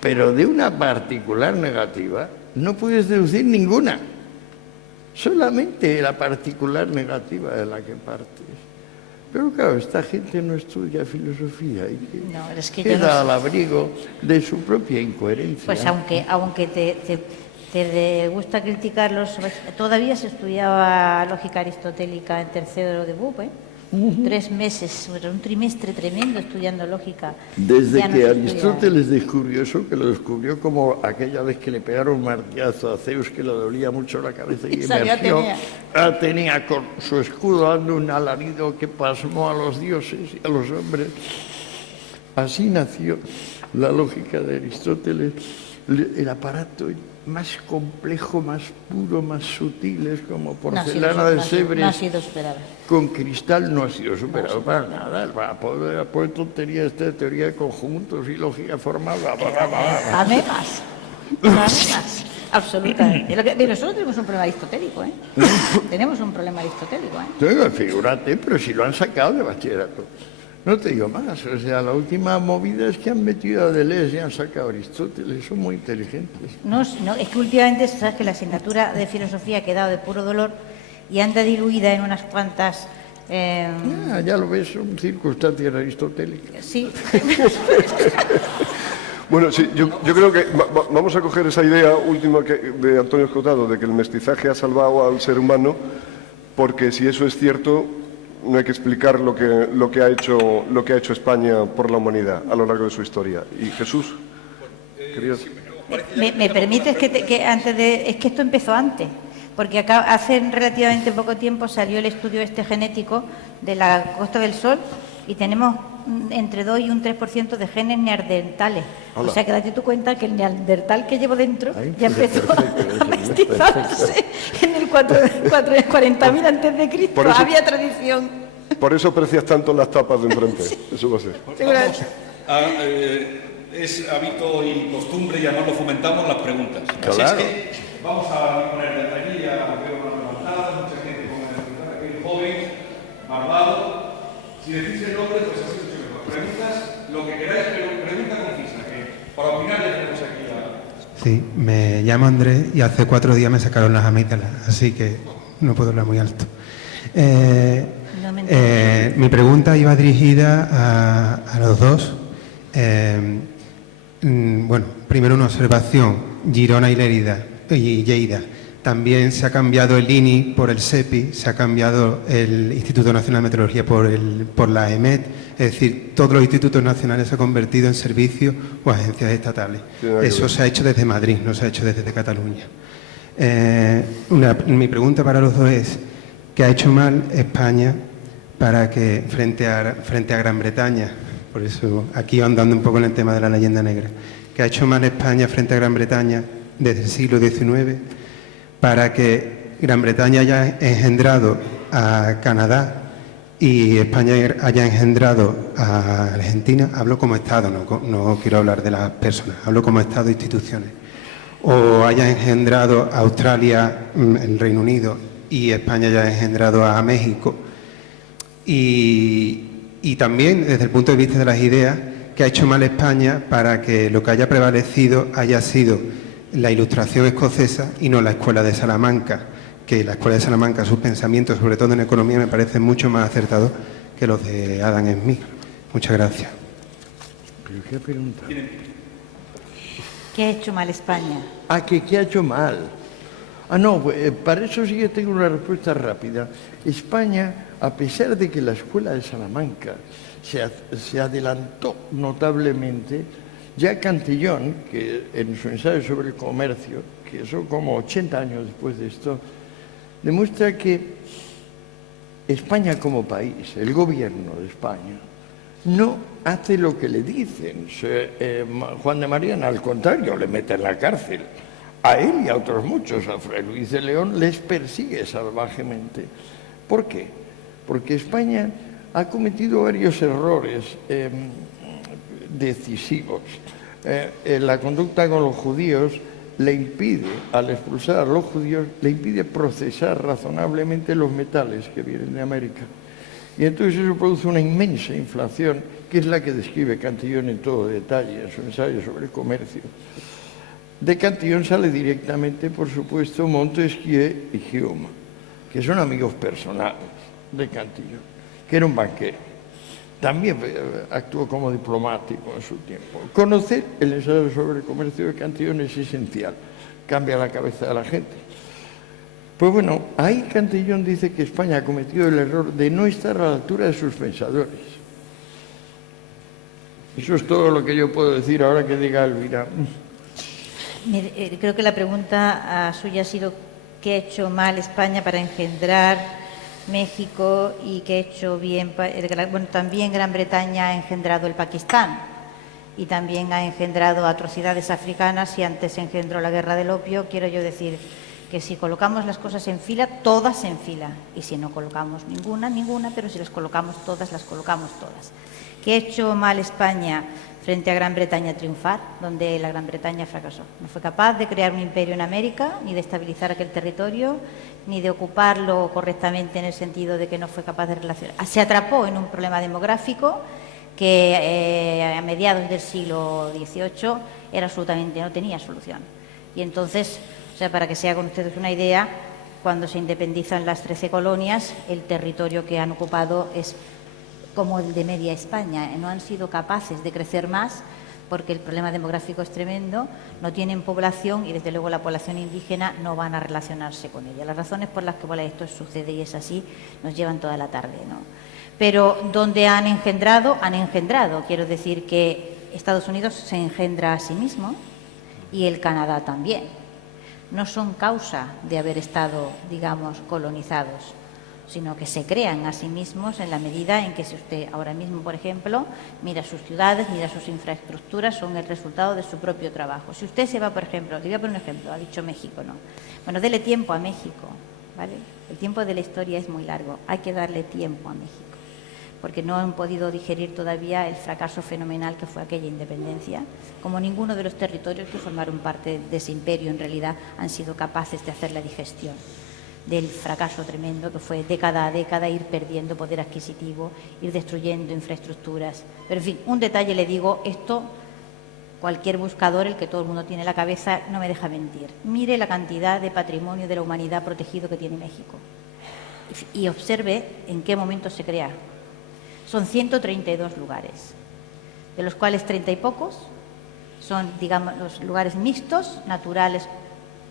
pero de una particular negativa no puedes deducir ninguna, solamente la particular negativa de la que partes. Pero claro, esta gente no estudia filosofía y queda al abrigo de su propia incoherencia. Pues aunque te gusta criticarlos, todavía se estudiaba lógica aristotélica en tercero de BUP, 3 meses, un trimestre tremendo estudiando lógica. Desde que Aristóteles descubrió eso, que lo descubrió como aquella vez que le pegaron un martillazo a Zeus, que le dolía mucho la cabeza y emergió Atenea con su escudo dando un alarido que pasmó a los dioses y a los hombres. Así nació la lógica de Aristóteles, el aparato más complejo, más puro, más sutil, es como porcelana de Sèvres. No ha sido superado. Con cristal no ha sido superado para nada. Va a poner tontería esta teoría de conjuntos y lógica formal. Dame más. Absolutamente. Nosotros tenemos un problema aristotélico, ¿eh? Tenemos un problema aristotélico, ¿eh? Figúrate, pero si lo han sacado de bachillerato. No te digo más, o sea, la última movida es que han metido a Deleuze y han sacado a Aristóteles, son muy inteligentes. No, es que últimamente, sabes que la asignatura de filosofía ha quedado de puro dolor y anda diluida en unas cuantas... ya lo ves, son circunstancias aristotélicas. Sí. Bueno, sí, yo creo que vamos a coger esa idea última de Antonio Escotado, de que el mestizaje ha salvado al ser humano, porque si eso es cierto, no hay que explicar lo que ha hecho España por la humanidad a lo largo de su historia. Y Jesús, querías... Sí, ¿Me permites que antes de... Es que esto empezó antes, porque acá hace relativamente poco tiempo salió el estudio genético de la Costa del Sol y tenemos entre 2 y un 3% de genes neandertales. Hola. O sea que date tú cuenta que el neandertal que llevo dentro ya pues empezó perfecto, a mestizarse en el 40.000 antes de Cristo. Por eso- Había tradición. Por eso aprecias tanto las tapas de enfrente. Eso va a ser. Vamos es hábito y costumbre, y además lo fomentamos, las preguntas. Así Claro. es que vamos a poner desde allí a ver una levantada, mucha gente con la pregunta, aquel joven, barbado. Si decís el nombre, pues así mucho mejor. Preguntas lo que queráis, pero pregunta concisa, que para opinar ya tenemos aquí a... Sí, me llamo Andrés y hace 4 días me sacaron las amígdalas, así que no puedo hablar muy alto. No me entiendo. Mi pregunta iba dirigida a los dos. Bueno, primero una observación. Girona y Lleida. También se ha cambiado el INI por el SEPI, se ha cambiado el Instituto Nacional de Meteorología por la EMET. Es decir, todos los institutos nacionales se han convertido en servicios o agencias estatales. Eso se ha hecho desde Madrid, no se ha hecho desde Cataluña. Mi pregunta para los dos es, ¿qué ha hecho mal España para que, frente a Gran Bretaña, por eso aquí andando un poco en el tema de la leyenda negra, ¿qué ha hecho mal España frente a Gran Bretaña desde el siglo XIX para que Gran Bretaña haya engendrado a Canadá y España haya engendrado a Argentina? Hablo como Estado, no quiero hablar de las personas, hablo como Estado e instituciones. O haya engendrado a Australia, el Reino Unido, y España haya engendrado a México. Y también, desde el punto de vista de las ideas, que ha hecho mal España para que lo que haya prevalecido haya sido la Ilustración escocesa y no la Escuela de Salamanca, que la Escuela de Salamanca, sus pensamientos, sobre todo en economía, me parecen mucho más acertados que los de Adam Smith. Muchas gracias. ¿Pero qué pregunta? ¿Qué ha hecho mal España? ¿Qué ha hecho mal? No, pues, para eso sí que tengo una respuesta rápida. España, a pesar de que la Escuela de Salamanca se adelantó notablemente, ya Cantillón, que en su ensayo sobre el comercio, que son como 80 años después de esto, demuestra que España como país, el gobierno de España, no hace lo que le dicen. Juan de Mariana, al contrario, le mete en la cárcel. A él y a otros muchos, a Fray Luis de León, les persigue salvajemente. ¿Por qué? Porque España ha cometido varios errores decisivos. La conducta con los judíos le impide, al expulsar a los judíos, le impide procesar razonablemente los metales que vienen de América. Y entonces eso produce una inmensa inflación, que es la que describe Cantillón en todo detalle en su ensayo sobre el comercio. De Cantillón sale directamente, por supuesto, Montesquieu y Hume, que son amigos personales de Cantillón, que era un banquero. También actuó como diplomático en su tiempo. Conocer el ensayo sobre el comercio de Cantillón es esencial, cambia la cabeza de la gente. Pues bueno, ahí Cantillón dice que España ha cometido el error de no estar a la altura de sus pensadores. Eso es todo lo que yo puedo decir ahora que diga Elvira. Creo que la pregunta suya ha sido ¿qué ha hecho mal España para engendrar México y qué ha hecho bien? Bueno, también Gran Bretaña ha engendrado el Pakistán y también ha engendrado atrocidades africanas y antes engendró la guerra del opio. Quiero yo decir que si colocamos las cosas en fila, todas en fila. Y si no colocamos ninguna, pero si las colocamos todas, las colocamos todas. ¿Qué ha hecho mal España frente a Gran Bretaña? Triunfar, donde la Gran Bretaña fracasó. No fue capaz de crear un imperio en América, ni de estabilizar aquel territorio, ni de ocuparlo correctamente en el sentido de que no fue capaz de relacionar. Se atrapó en un problema demográfico que a mediados del siglo XVIII no tenía solución. Y entonces, o sea, para que se hagan ustedes una idea, cuando se independizan las 13 colonias, el territorio que han ocupado es como el de media España. No han sido capaces de crecer más porque el problema demográfico es tremendo, no tienen población y desde luego la población indígena no van a relacionarse con ella. Las razones por las que esto sucede y es así nos llevan toda la tarde, ¿no? Pero donde han engendrado, quiero decir que Estados Unidos se engendra a sí mismo y el Canadá también. No son causa de haber estado, digamos, colonizados, sino que se crean a sí mismos en la medida en que, si usted ahora mismo, por ejemplo, mira sus ciudades, mira sus infraestructuras, son el resultado de su propio trabajo. Si usted se va, por ejemplo, le voy a poner un ejemplo, ha dicho México, ¿no? Bueno, dele tiempo a México, ¿vale? El tiempo de la historia es muy largo, hay que darle tiempo a México, porque no han podido digerir todavía el fracaso fenomenal que fue aquella independencia, como ninguno de los territorios que formaron parte de ese imperio en realidad han sido capaces de hacer la digestión del fracaso tremendo que fue década a década ir perdiendo poder adquisitivo, ir destruyendo infraestructuras. Pero en fin, un detalle le digo, esto cualquier buscador, el que todo el mundo tiene en la cabeza, no me deja mentir. Mire la cantidad de patrimonio de la humanidad protegido que tiene México y observe en qué momento se crea. Son 132 lugares, de los cuales 30 y pocos son, digamos, los lugares mixtos, naturales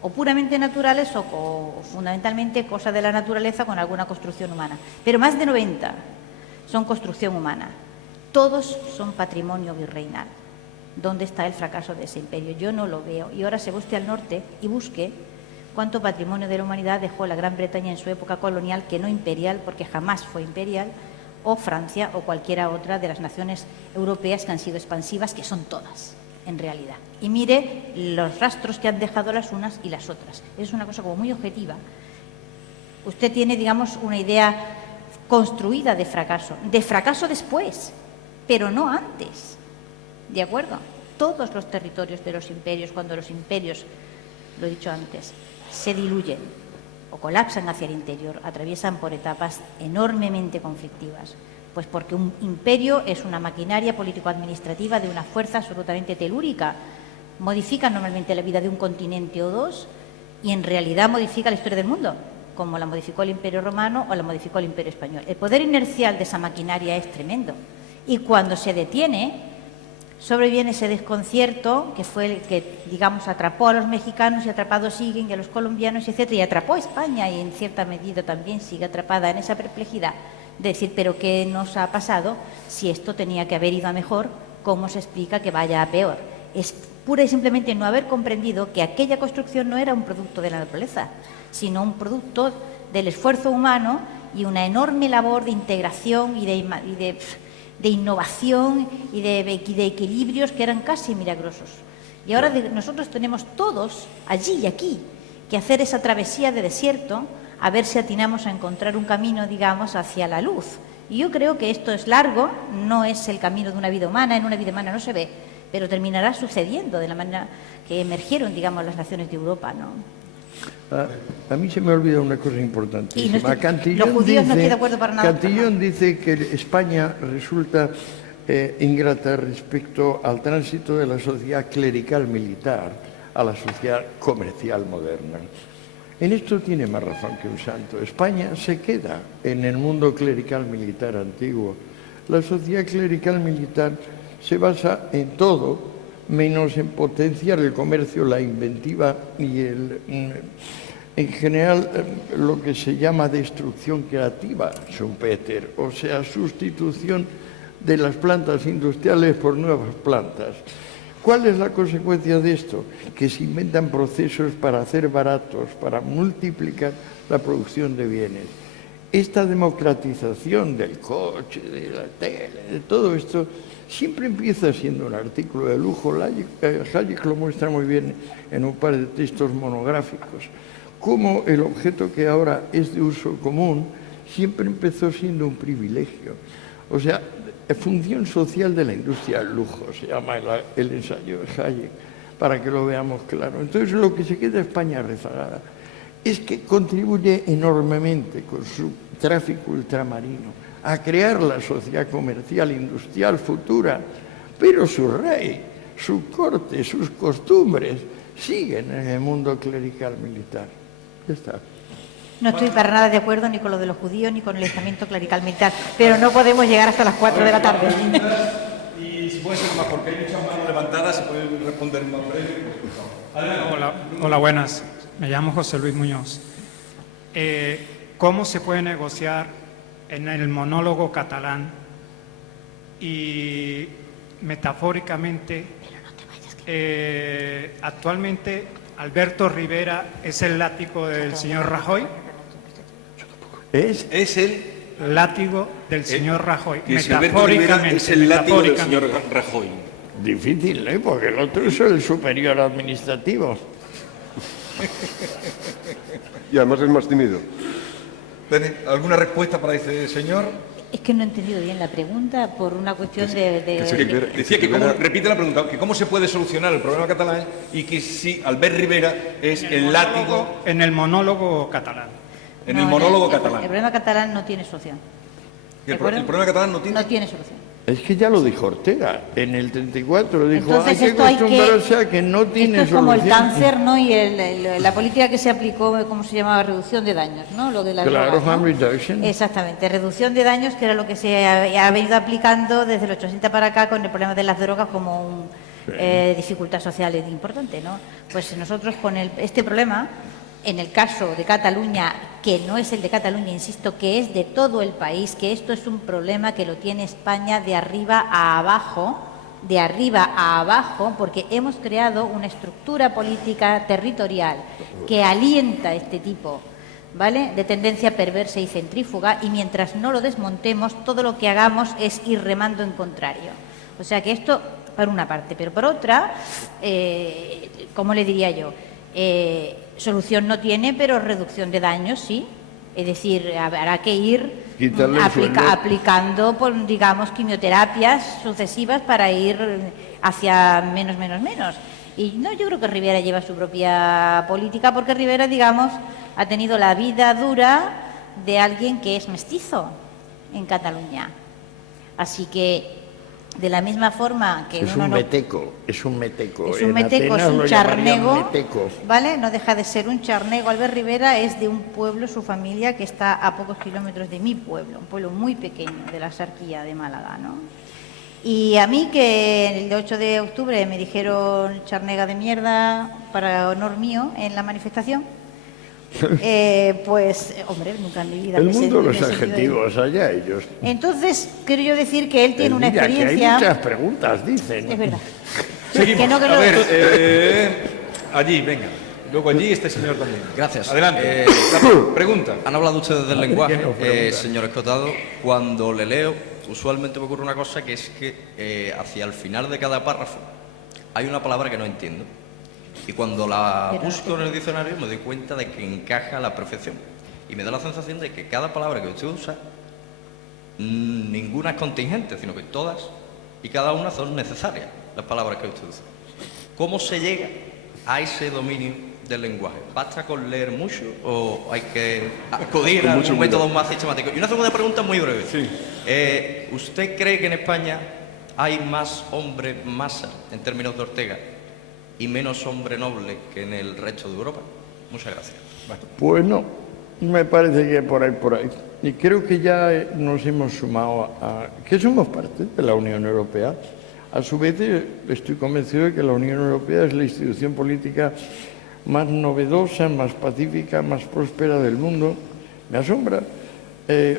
o puramente naturales o fundamentalmente cosas de la naturaleza con alguna construcción humana. Pero más de 90 son construcción humana. Todos son patrimonio virreinal. ¿Dónde está el fracaso de ese imperio? Yo no lo veo. Y ahora se busque al norte y busque cuánto patrimonio de la humanidad dejó la Gran Bretaña en su época colonial, que no imperial, porque jamás fue imperial, o Francia o cualquiera otra de las naciones europeas que han sido expansivas, que son todas, en realidad. Y mire los rastros que han dejado las unas y las otras. Es una cosa como muy objetiva. Usted tiene, digamos, una idea construida de fracaso después, pero no antes. ¿De acuerdo? Todos los territorios de los imperios, cuando los imperios, lo he dicho antes, se diluyen o colapsan hacia el interior, atraviesan por etapas enormemente conflictivas. Pues porque un imperio es una maquinaria político-administrativa de una fuerza absolutamente telúrica. Modifica normalmente la vida de un continente o dos y en realidad modifica la historia del mundo, como la modificó el Imperio Romano o la modificó el Imperio Español. El poder inercial de esa maquinaria es tremendo. Y cuando se detiene, sobreviene ese desconcierto que fue el que, digamos, atrapó a los mexicanos y atrapados siguen, y a los colombianos, etcétera, y atrapó a España y en cierta medida también sigue atrapada en esa perplejidad de decir, pero ¿qué nos ha pasado? Si esto tenía que haber ido a mejor, ¿cómo se explica que vaya a peor? Es pura y simplemente no haber comprendido que aquella construcción no era un producto de la naturaleza, sino un producto del esfuerzo humano y una enorme labor de integración y de innovación y de equilibrios que eran casi milagrosos. Y ahora nosotros tenemos todos, allí y aquí, que hacer esa travesía de desierto a ver si atinamos a encontrar un camino, digamos, hacia la luz. Y yo creo que esto es largo, no es el camino de una vida humana, en una vida humana no se ve, pero terminará sucediendo de la manera que emergieron, digamos, las naciones de Europa, ¿no? A mí se me olvida una cosa importantísima. Los judíos no estoy de acuerdo para nada. Cantillón dice que España resulta ingrata respecto al tránsito de la sociedad clerical militar a la sociedad comercial moderna. En esto tiene más razón que un santo. España se queda en el mundo clerical militar antiguo. La sociedad clerical militar se basa en todo, menos en potenciar el comercio, la inventiva y en general lo que se llama destrucción creativa, Schumpeter, o sea, sustitución de las plantas industriales por nuevas plantas. ¿Cuál es la consecuencia de esto? Que se inventan procesos para hacer baratos, para multiplicar la producción de bienes. Esta democratización del coche, de la tele, de todo esto, siempre empieza siendo un artículo de lujo. Hayek lo muestra muy bien en un par de textos monográficos. Cómo el objeto que ahora es de uso común siempre empezó siendo un privilegio. O sea, función social de la industria del lujo, se llama el ensayo de Hayek, para que lo veamos claro. Entonces, lo que se queda España rezagada es que contribuye enormemente con su tráfico ultramarino a crear la sociedad comercial industrial futura, pero su rey, su corte, sus costumbres siguen en el mundo clerical militar. Ya está. No estoy para nada de acuerdo ni con lo de los judíos ni con el estamento clerical militar, pero no podemos llegar hasta las 4 de la tarde. Y si puede ser más, porque hay muchas manos levantadas, si pueden responder más breve. Hola, buenas. Me llamo José Luis Muñoz. ¿Cómo se puede negociar en el monólogo catalán y metafóricamente Actualmente Alberto Rivera es el látigo del señor Rajoy. Es el Látigo del señor Rajoy. que si Alberto Rivera es el látigo del señor Rajoy. Difícil, ¿eh? Porque el otro es el superior administrativo. Y además es más tímido. ¿Alguna respuesta para ese señor? Es que no he entendido bien la pregunta por una cuestión Decía que repite la pregunta, que cómo se puede solucionar el problema catalán y que si Albert Rivera es el látigo en el monólogo catalán. en el monólogo catalán. El problema catalán no tiene solución. El problema catalán no tiene... No tiene solución. Es que ya lo dijo Ortega, en el 34 dijo, Entonces, hay que esto hay acostumbrarse a que no tiene esto es como el solución. cáncer, ¿no? Y la política que se aplicó, ¿cómo se llamaba? Reducción de daños, ¿no? Lo de las Claro, drogas, ¿no? harm reduction. Exactamente, reducción de daños, que era lo que se ha venido aplicando desde los 80 para acá con el problema de las drogas como una dificultad social importante, ¿no? Pues nosotros con este problema, en el caso de Cataluña, que no es el de Cataluña, insisto, que es de todo el país, que esto es un problema que lo tiene España de arriba a abajo, porque hemos creado una estructura política territorial que alienta este tipo, ¿vale?, de tendencia perversa y centrífuga, y mientras no lo desmontemos, todo lo que hagamos es ir remando en contrario. O sea que esto, por una parte, pero por otra, ¿cómo le diría yo?, solución no tiene, pero reducción de daños sí. Es decir, habrá que ir aplicando, digamos, quimioterapias sucesivas para ir hacia menos. Y no, yo creo que Rivera lleva su propia política, porque Rivera, digamos, ha tenido la vida dura de alguien que es mestizo en Cataluña. Así que, de la misma forma que es uno un no... meteco, es un meteco. Es un meteco, es un charnego, ¿vale? No deja de ser un charnego. Albert Rivera es de un pueblo, su familia, que está a pocos kilómetros de mi pueblo, un pueblo muy pequeño de la Sarquía de Málaga, ¿no? Y a mí, que el 8 de octubre me dijeron charnega de mierda para honor mío en la manifestación, pues, hombre, nunca en mi vida... El mundo de los adjetivos, allá ellos. Entonces, quiero yo decir que él tiene una Mira, experiencia... que hay muchas preguntas, dicen. Es verdad. Seguimos. Que no, que A no- ver, allí, venga. Luego allí este señor también. Gracias. Adelante. Pregunta. Han hablado ustedes del lenguaje, no preguntan. señor Escotado. Cuando le leo, usualmente me ocurre una cosa, que es que hacia el final de cada párrafo hay una palabra que no entiendo. Y cuando la busco en el diccionario me doy cuenta de que encaja a la perfección. Y me da la sensación de que cada palabra que usted usa, ninguna es contingente, sino que todas y cada una son necesarias, las palabras que usted usa. ¿Cómo se llega a ese dominio del lenguaje? ¿Basta con leer mucho o hay que acudir a algún método más sistemático? Y una segunda pregunta muy breve. Sí. ¿Usted cree que en España hay más hombre masa, en términos de Ortega, y menos hombre noble que en el resto de Europa? Muchas gracias. Pues no, me parece que por ahí. Y creo que ya nos hemos sumado que somos parte de la Unión Europea. A su vez, estoy convencido de que la Unión Europea es la institución política más novedosa, más pacífica, más próspera del mundo. Me asombra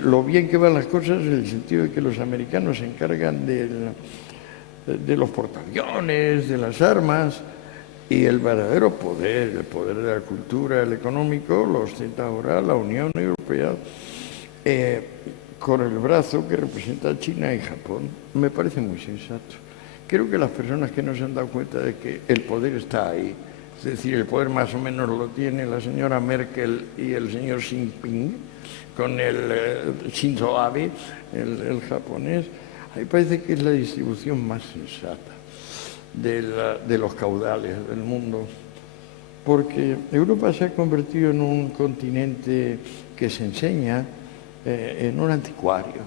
lo bien que van las cosas, en el sentido de que los americanos se encargan de los portaaviones, de las armas, y el verdadero poder, el poder de la cultura, el económico, lo ostenta ahora la Unión Europea, con el brazo que representa a China y Japón. Me parece muy sensato. Creo que las personas que no se han dado cuenta de que el poder está ahí, es decir, el poder más o menos lo tiene la señora Merkel y el señor Xi Jinping, con el Shinzo Abe, el japonés, a mí parece que es la distribución más sensata de los caudales del mundo, porque Europa se ha convertido en un continente que se enseña en un anticuario.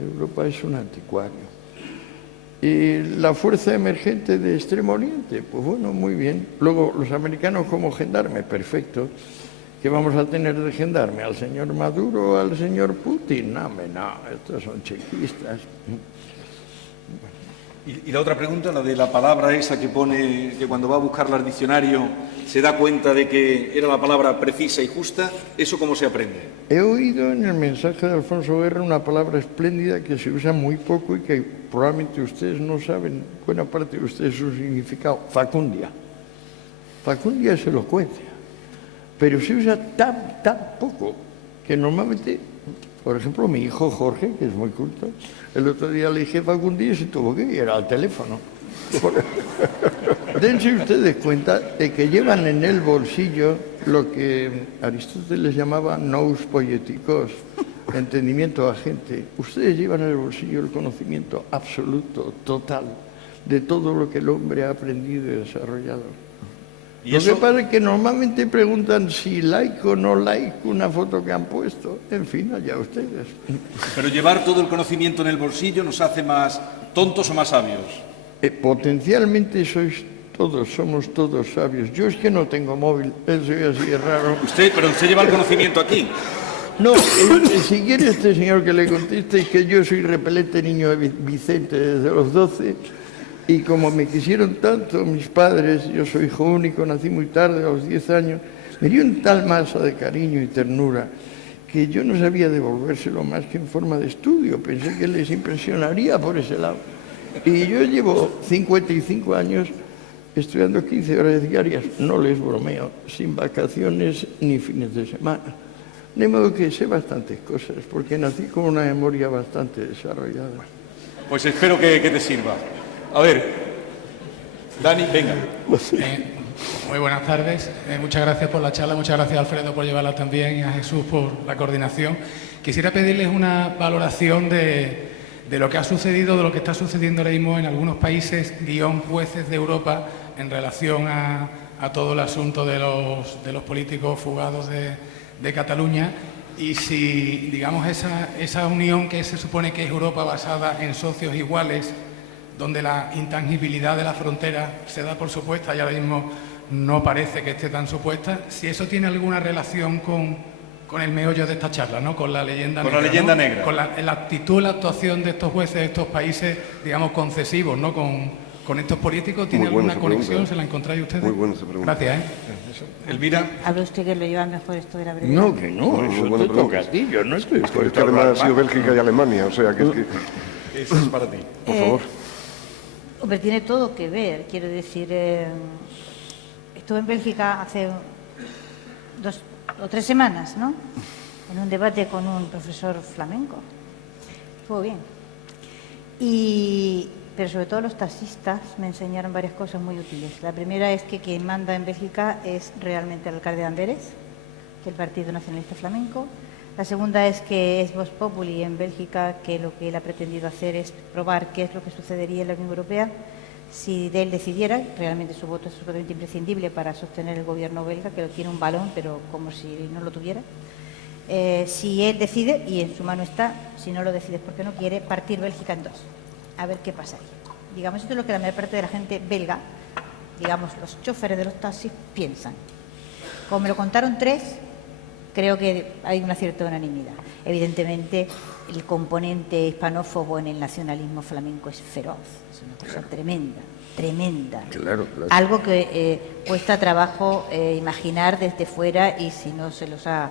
Europa es un anticuario. Y la fuerza emergente de Extremo Oriente, pues bueno, muy bien. Luego, los americanos como gendarme, perfecto. ¿Qué vamos a tener de gendarme? ¿Al señor Maduro o al señor Putin? No, estos son chequistas. Y la otra pregunta, la de la palabra esa que pone, que cuando va a buscarla al diccionario se da cuenta de que era la palabra precisa y justa, ¿eso cómo se aprende? He oído en el mensaje de Alfonso Guerra una palabra espléndida que se usa muy poco y que probablemente ustedes no saben, buena parte de ustedes, su significado: facundia. Facundia es elocuencia, pero se usa tan poco que normalmente, por ejemplo, mi hijo Jorge, que es muy culto, el otro día le dije facundia y se tuvo que ir al teléfono. Dense ustedes cuenta de que llevan en el bolsillo lo que Aristóteles llamaba nous poietikos, entendimiento agente. Ustedes llevan en el bolsillo el conocimiento absoluto, total, de todo lo que el hombre ha aprendido y desarrollado. ¿Y lo eso? que pasa es que normalmente preguntan si like o no like una foto que han puesto. En fin, allá ustedes. Pero llevar todo el conocimiento en el bolsillo nos hace más tontos o más sabios. Potencialmente somos todos sabios. Yo es que no tengo móvil, eso es así, es raro. Pero usted lleva el conocimiento aquí. No, si quiere este señor que le conteste, es que yo soy repelente niño de Vicente desde los 12, y como me quisieron tanto mis padres, yo soy hijo único, nací muy tarde, a los 10 años, me dio un tal masa de cariño y ternura que yo no sabía devolvérselo más que en forma de estudio. Pensé que les impresionaría por ese lado. Y yo llevo 55 años estudiando 15 horas diarias, no les bromeo, sin vacaciones ni fines de semana. De modo que sé bastantes cosas, porque nací con una memoria bastante desarrollada. Pues espero que te sirva. A ver, Dani, venga. Muy buenas tardes. Muchas gracias por la charla, muchas gracias, Alfredo, por llevarla también, y a Jesús por la coordinación. Quisiera pedirles una valoración de lo que ha sucedido, de lo que está sucediendo ahora mismo en algunos países, jueces de Europa, en relación a todo el asunto de los políticos fugados de Cataluña, y si, digamos, esa unión que se supone que es Europa basada en socios iguales, donde la intangibilidad de la frontera se da por supuesta y ahora mismo no parece que esté tan supuesta, si eso tiene alguna relación con el meollo de esta charla, ¿no? Con la leyenda negra. Con la leyenda ¿no? negra. Con la actitud, la actuación de estos jueces de estos países, digamos, concesivos, ¿no? Con estos políticos, ¿tiene alguna conexión? ¿Se la encontráis ustedes? Muy buena esa pregunta. Gracias, Elvira. ¿Habla usted que lo lleva mejor esto de la brevedad? No, que no, Muy eso buena te pregunta. toca a ti, yo no estoy Es que dispuesto a además hablar ha sido más. Bélgica y Alemania, o sea que es que... Eso es para ti. Por favor. Hombre, tiene todo que ver. Quiero decir, estuve en Bélgica hace 2 o 3 semanas, ¿no? En un debate con un profesor flamenco. Estuvo bien. Pero sobre todo los taxistas me enseñaron varias cosas muy útiles. La primera es que quien manda en Bélgica es realmente el alcalde de Amberes, que el Partido Nacionalista Flamenco. La segunda es que es Vox Populi en Bélgica, que lo que él ha pretendido hacer es probar qué es lo que sucedería en la Unión Europea si de él decidiera. Realmente su voto es absolutamente imprescindible para sostener el gobierno belga, que lo tiene un balón, pero como si no lo tuviera. Si él decide, y en su mano está, si no lo decide es porque no quiere, partir Bélgica en 2. A ver qué pasaría. Digamos, esto es lo que la mayor parte de la gente belga, digamos, los choferes de los taxis, piensan. Como me lo contaron 3, creo que hay una cierta unanimidad. Evidentemente, el componente hispanófobo en el nacionalismo flamenco es feroz, es una cosa tremenda, tremenda. Claro. Algo que cuesta trabajo imaginar desde fuera, y si no se los ha,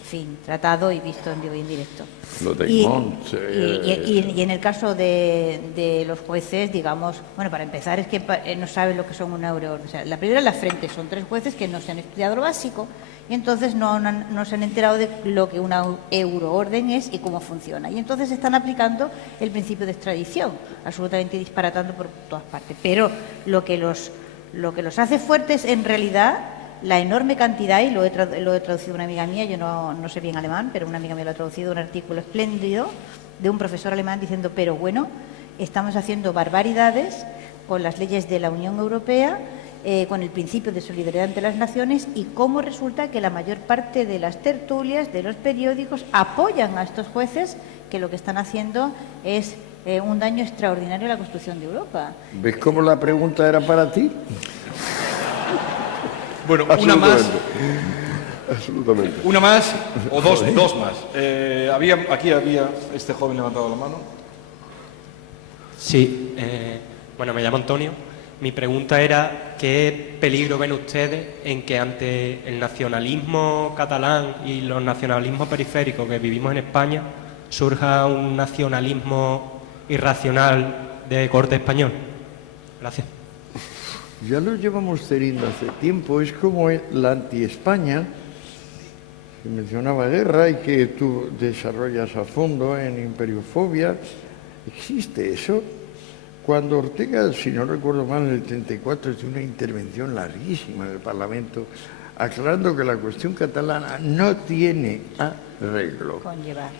en fin, tratado y visto en vivo y en directo. Lo de Y en el caso de los jueces, digamos, bueno, para empezar es que no saben lo que son una euroorden. O sea, la primera en la frente son 3 jueces que no se han estudiado lo básico y entonces no se han enterado de lo que una euroorden es y cómo funciona. Y entonces están aplicando el principio de extradición, absolutamente disparatando por todas partes. Pero lo que los hace fuertes en realidad, la enorme cantidad, y lo he traducido una amiga mía, yo no sé bien alemán, pero una amiga mía lo ha traducido, un artículo espléndido de un profesor alemán diciendo, pero bueno, estamos haciendo barbaridades con las leyes de la Unión Europea, con el principio de solidaridad entre las naciones, y cómo resulta que la mayor parte de las tertulias, de los periódicos, apoyan a estos jueces que lo que están haciendo es un daño extraordinario a la construcción de Europa. ¿Ves cómo la pregunta era para ti? Bueno, una más. Absolutamente. Una más o dos más. Aquí había este joven levantado la mano. Sí, bueno, me llamo Antonio. Mi pregunta era, ¿qué peligro ven ustedes en que ante el nacionalismo catalán y los nacionalismos periféricos que vivimos en España surja un nacionalismo irracional de corte español? Gracias. Ya lo llevamos teniendo hace tiempo. Es como la anti-España, que mencionaba Guerra y que tú desarrollas a fondo en Imperiofobia. Existe eso. Cuando Ortega, si no recuerdo mal, en el 34 hizo una intervención larguísima en el Parlamento aclarando que la cuestión catalana no tiene arreglo. Conllevar.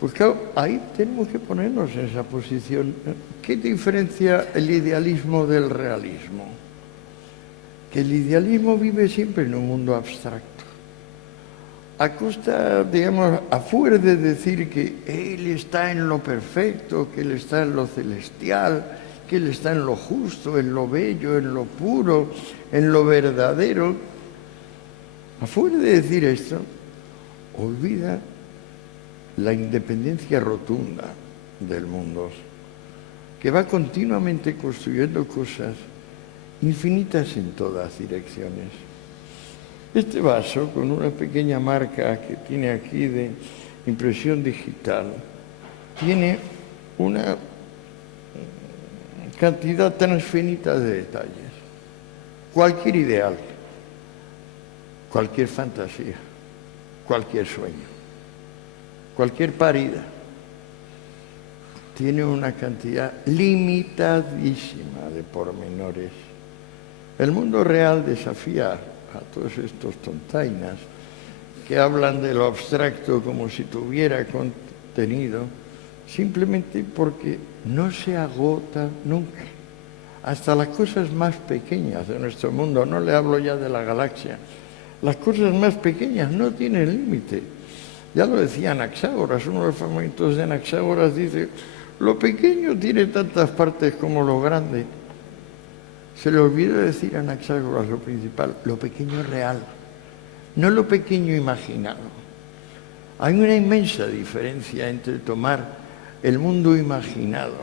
Pues claro, ahí tenemos que ponernos en esa posición. ¿Qué diferencia el idealismo del realismo? Que el idealismo vive siempre en un mundo abstracto. A costa, digamos, a fuerza de decir que Él está en lo perfecto, que Él está en lo celestial, que Él está en lo justo, en lo bello, en lo puro, en lo verdadero, a fuerza de decir esto, olvida la independencia rotunda del mundo, que va continuamente construyendo cosas infinitas en todas direcciones. Este vaso, con una pequeña marca que tiene aquí de impresión digital, tiene una cantidad tan finita de detalles. Cualquier ideal, cualquier fantasía, cualquier sueño, cualquier parida, tiene una cantidad limitadísima de pormenores. El mundo real desafía a todos estos tontainas que hablan de lo abstracto como si tuviera contenido, simplemente porque no se agota nunca. Hasta las cosas más pequeñas de nuestro mundo, no le hablo ya de la galaxia, las cosas más pequeñas no tienen límite. Ya lo decía Anaxágoras, uno de los favoritos de Anaxágoras dice, lo pequeño tiene tantas partes como lo grande. Se le olvidó decir a Anaxágoras lo principal, lo pequeño real, no lo pequeño imaginado. Hay una inmensa diferencia entre tomar el mundo imaginado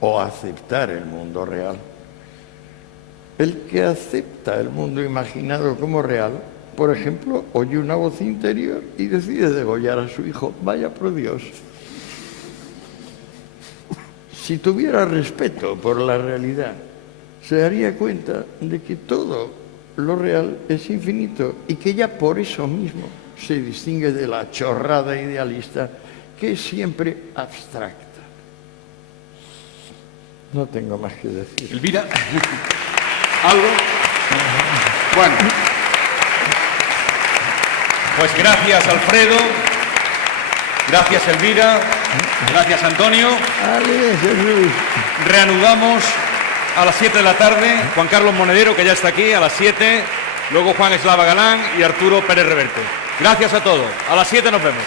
o aceptar el mundo real. El que acepta el mundo imaginado como real, por ejemplo, oye una voz interior y decide degollar a su hijo. Vaya por Dios. Si tuviera respeto por la realidad, se daría cuenta de que todo lo real es infinito y que ya por eso mismo se distingue de la chorrada idealista que es siempre abstracta. No tengo más que decir. Elvira, ¿algo? Bueno, pues gracias Alfredo, gracias Elvira, gracias Antonio. Reanudamos a las 7 de la tarde, Juan Carlos Monedero, que ya está aquí, a las 7, luego Juan Eslava Galán y Arturo Pérez Reverte. Gracias a todos, a las 7 nos vemos.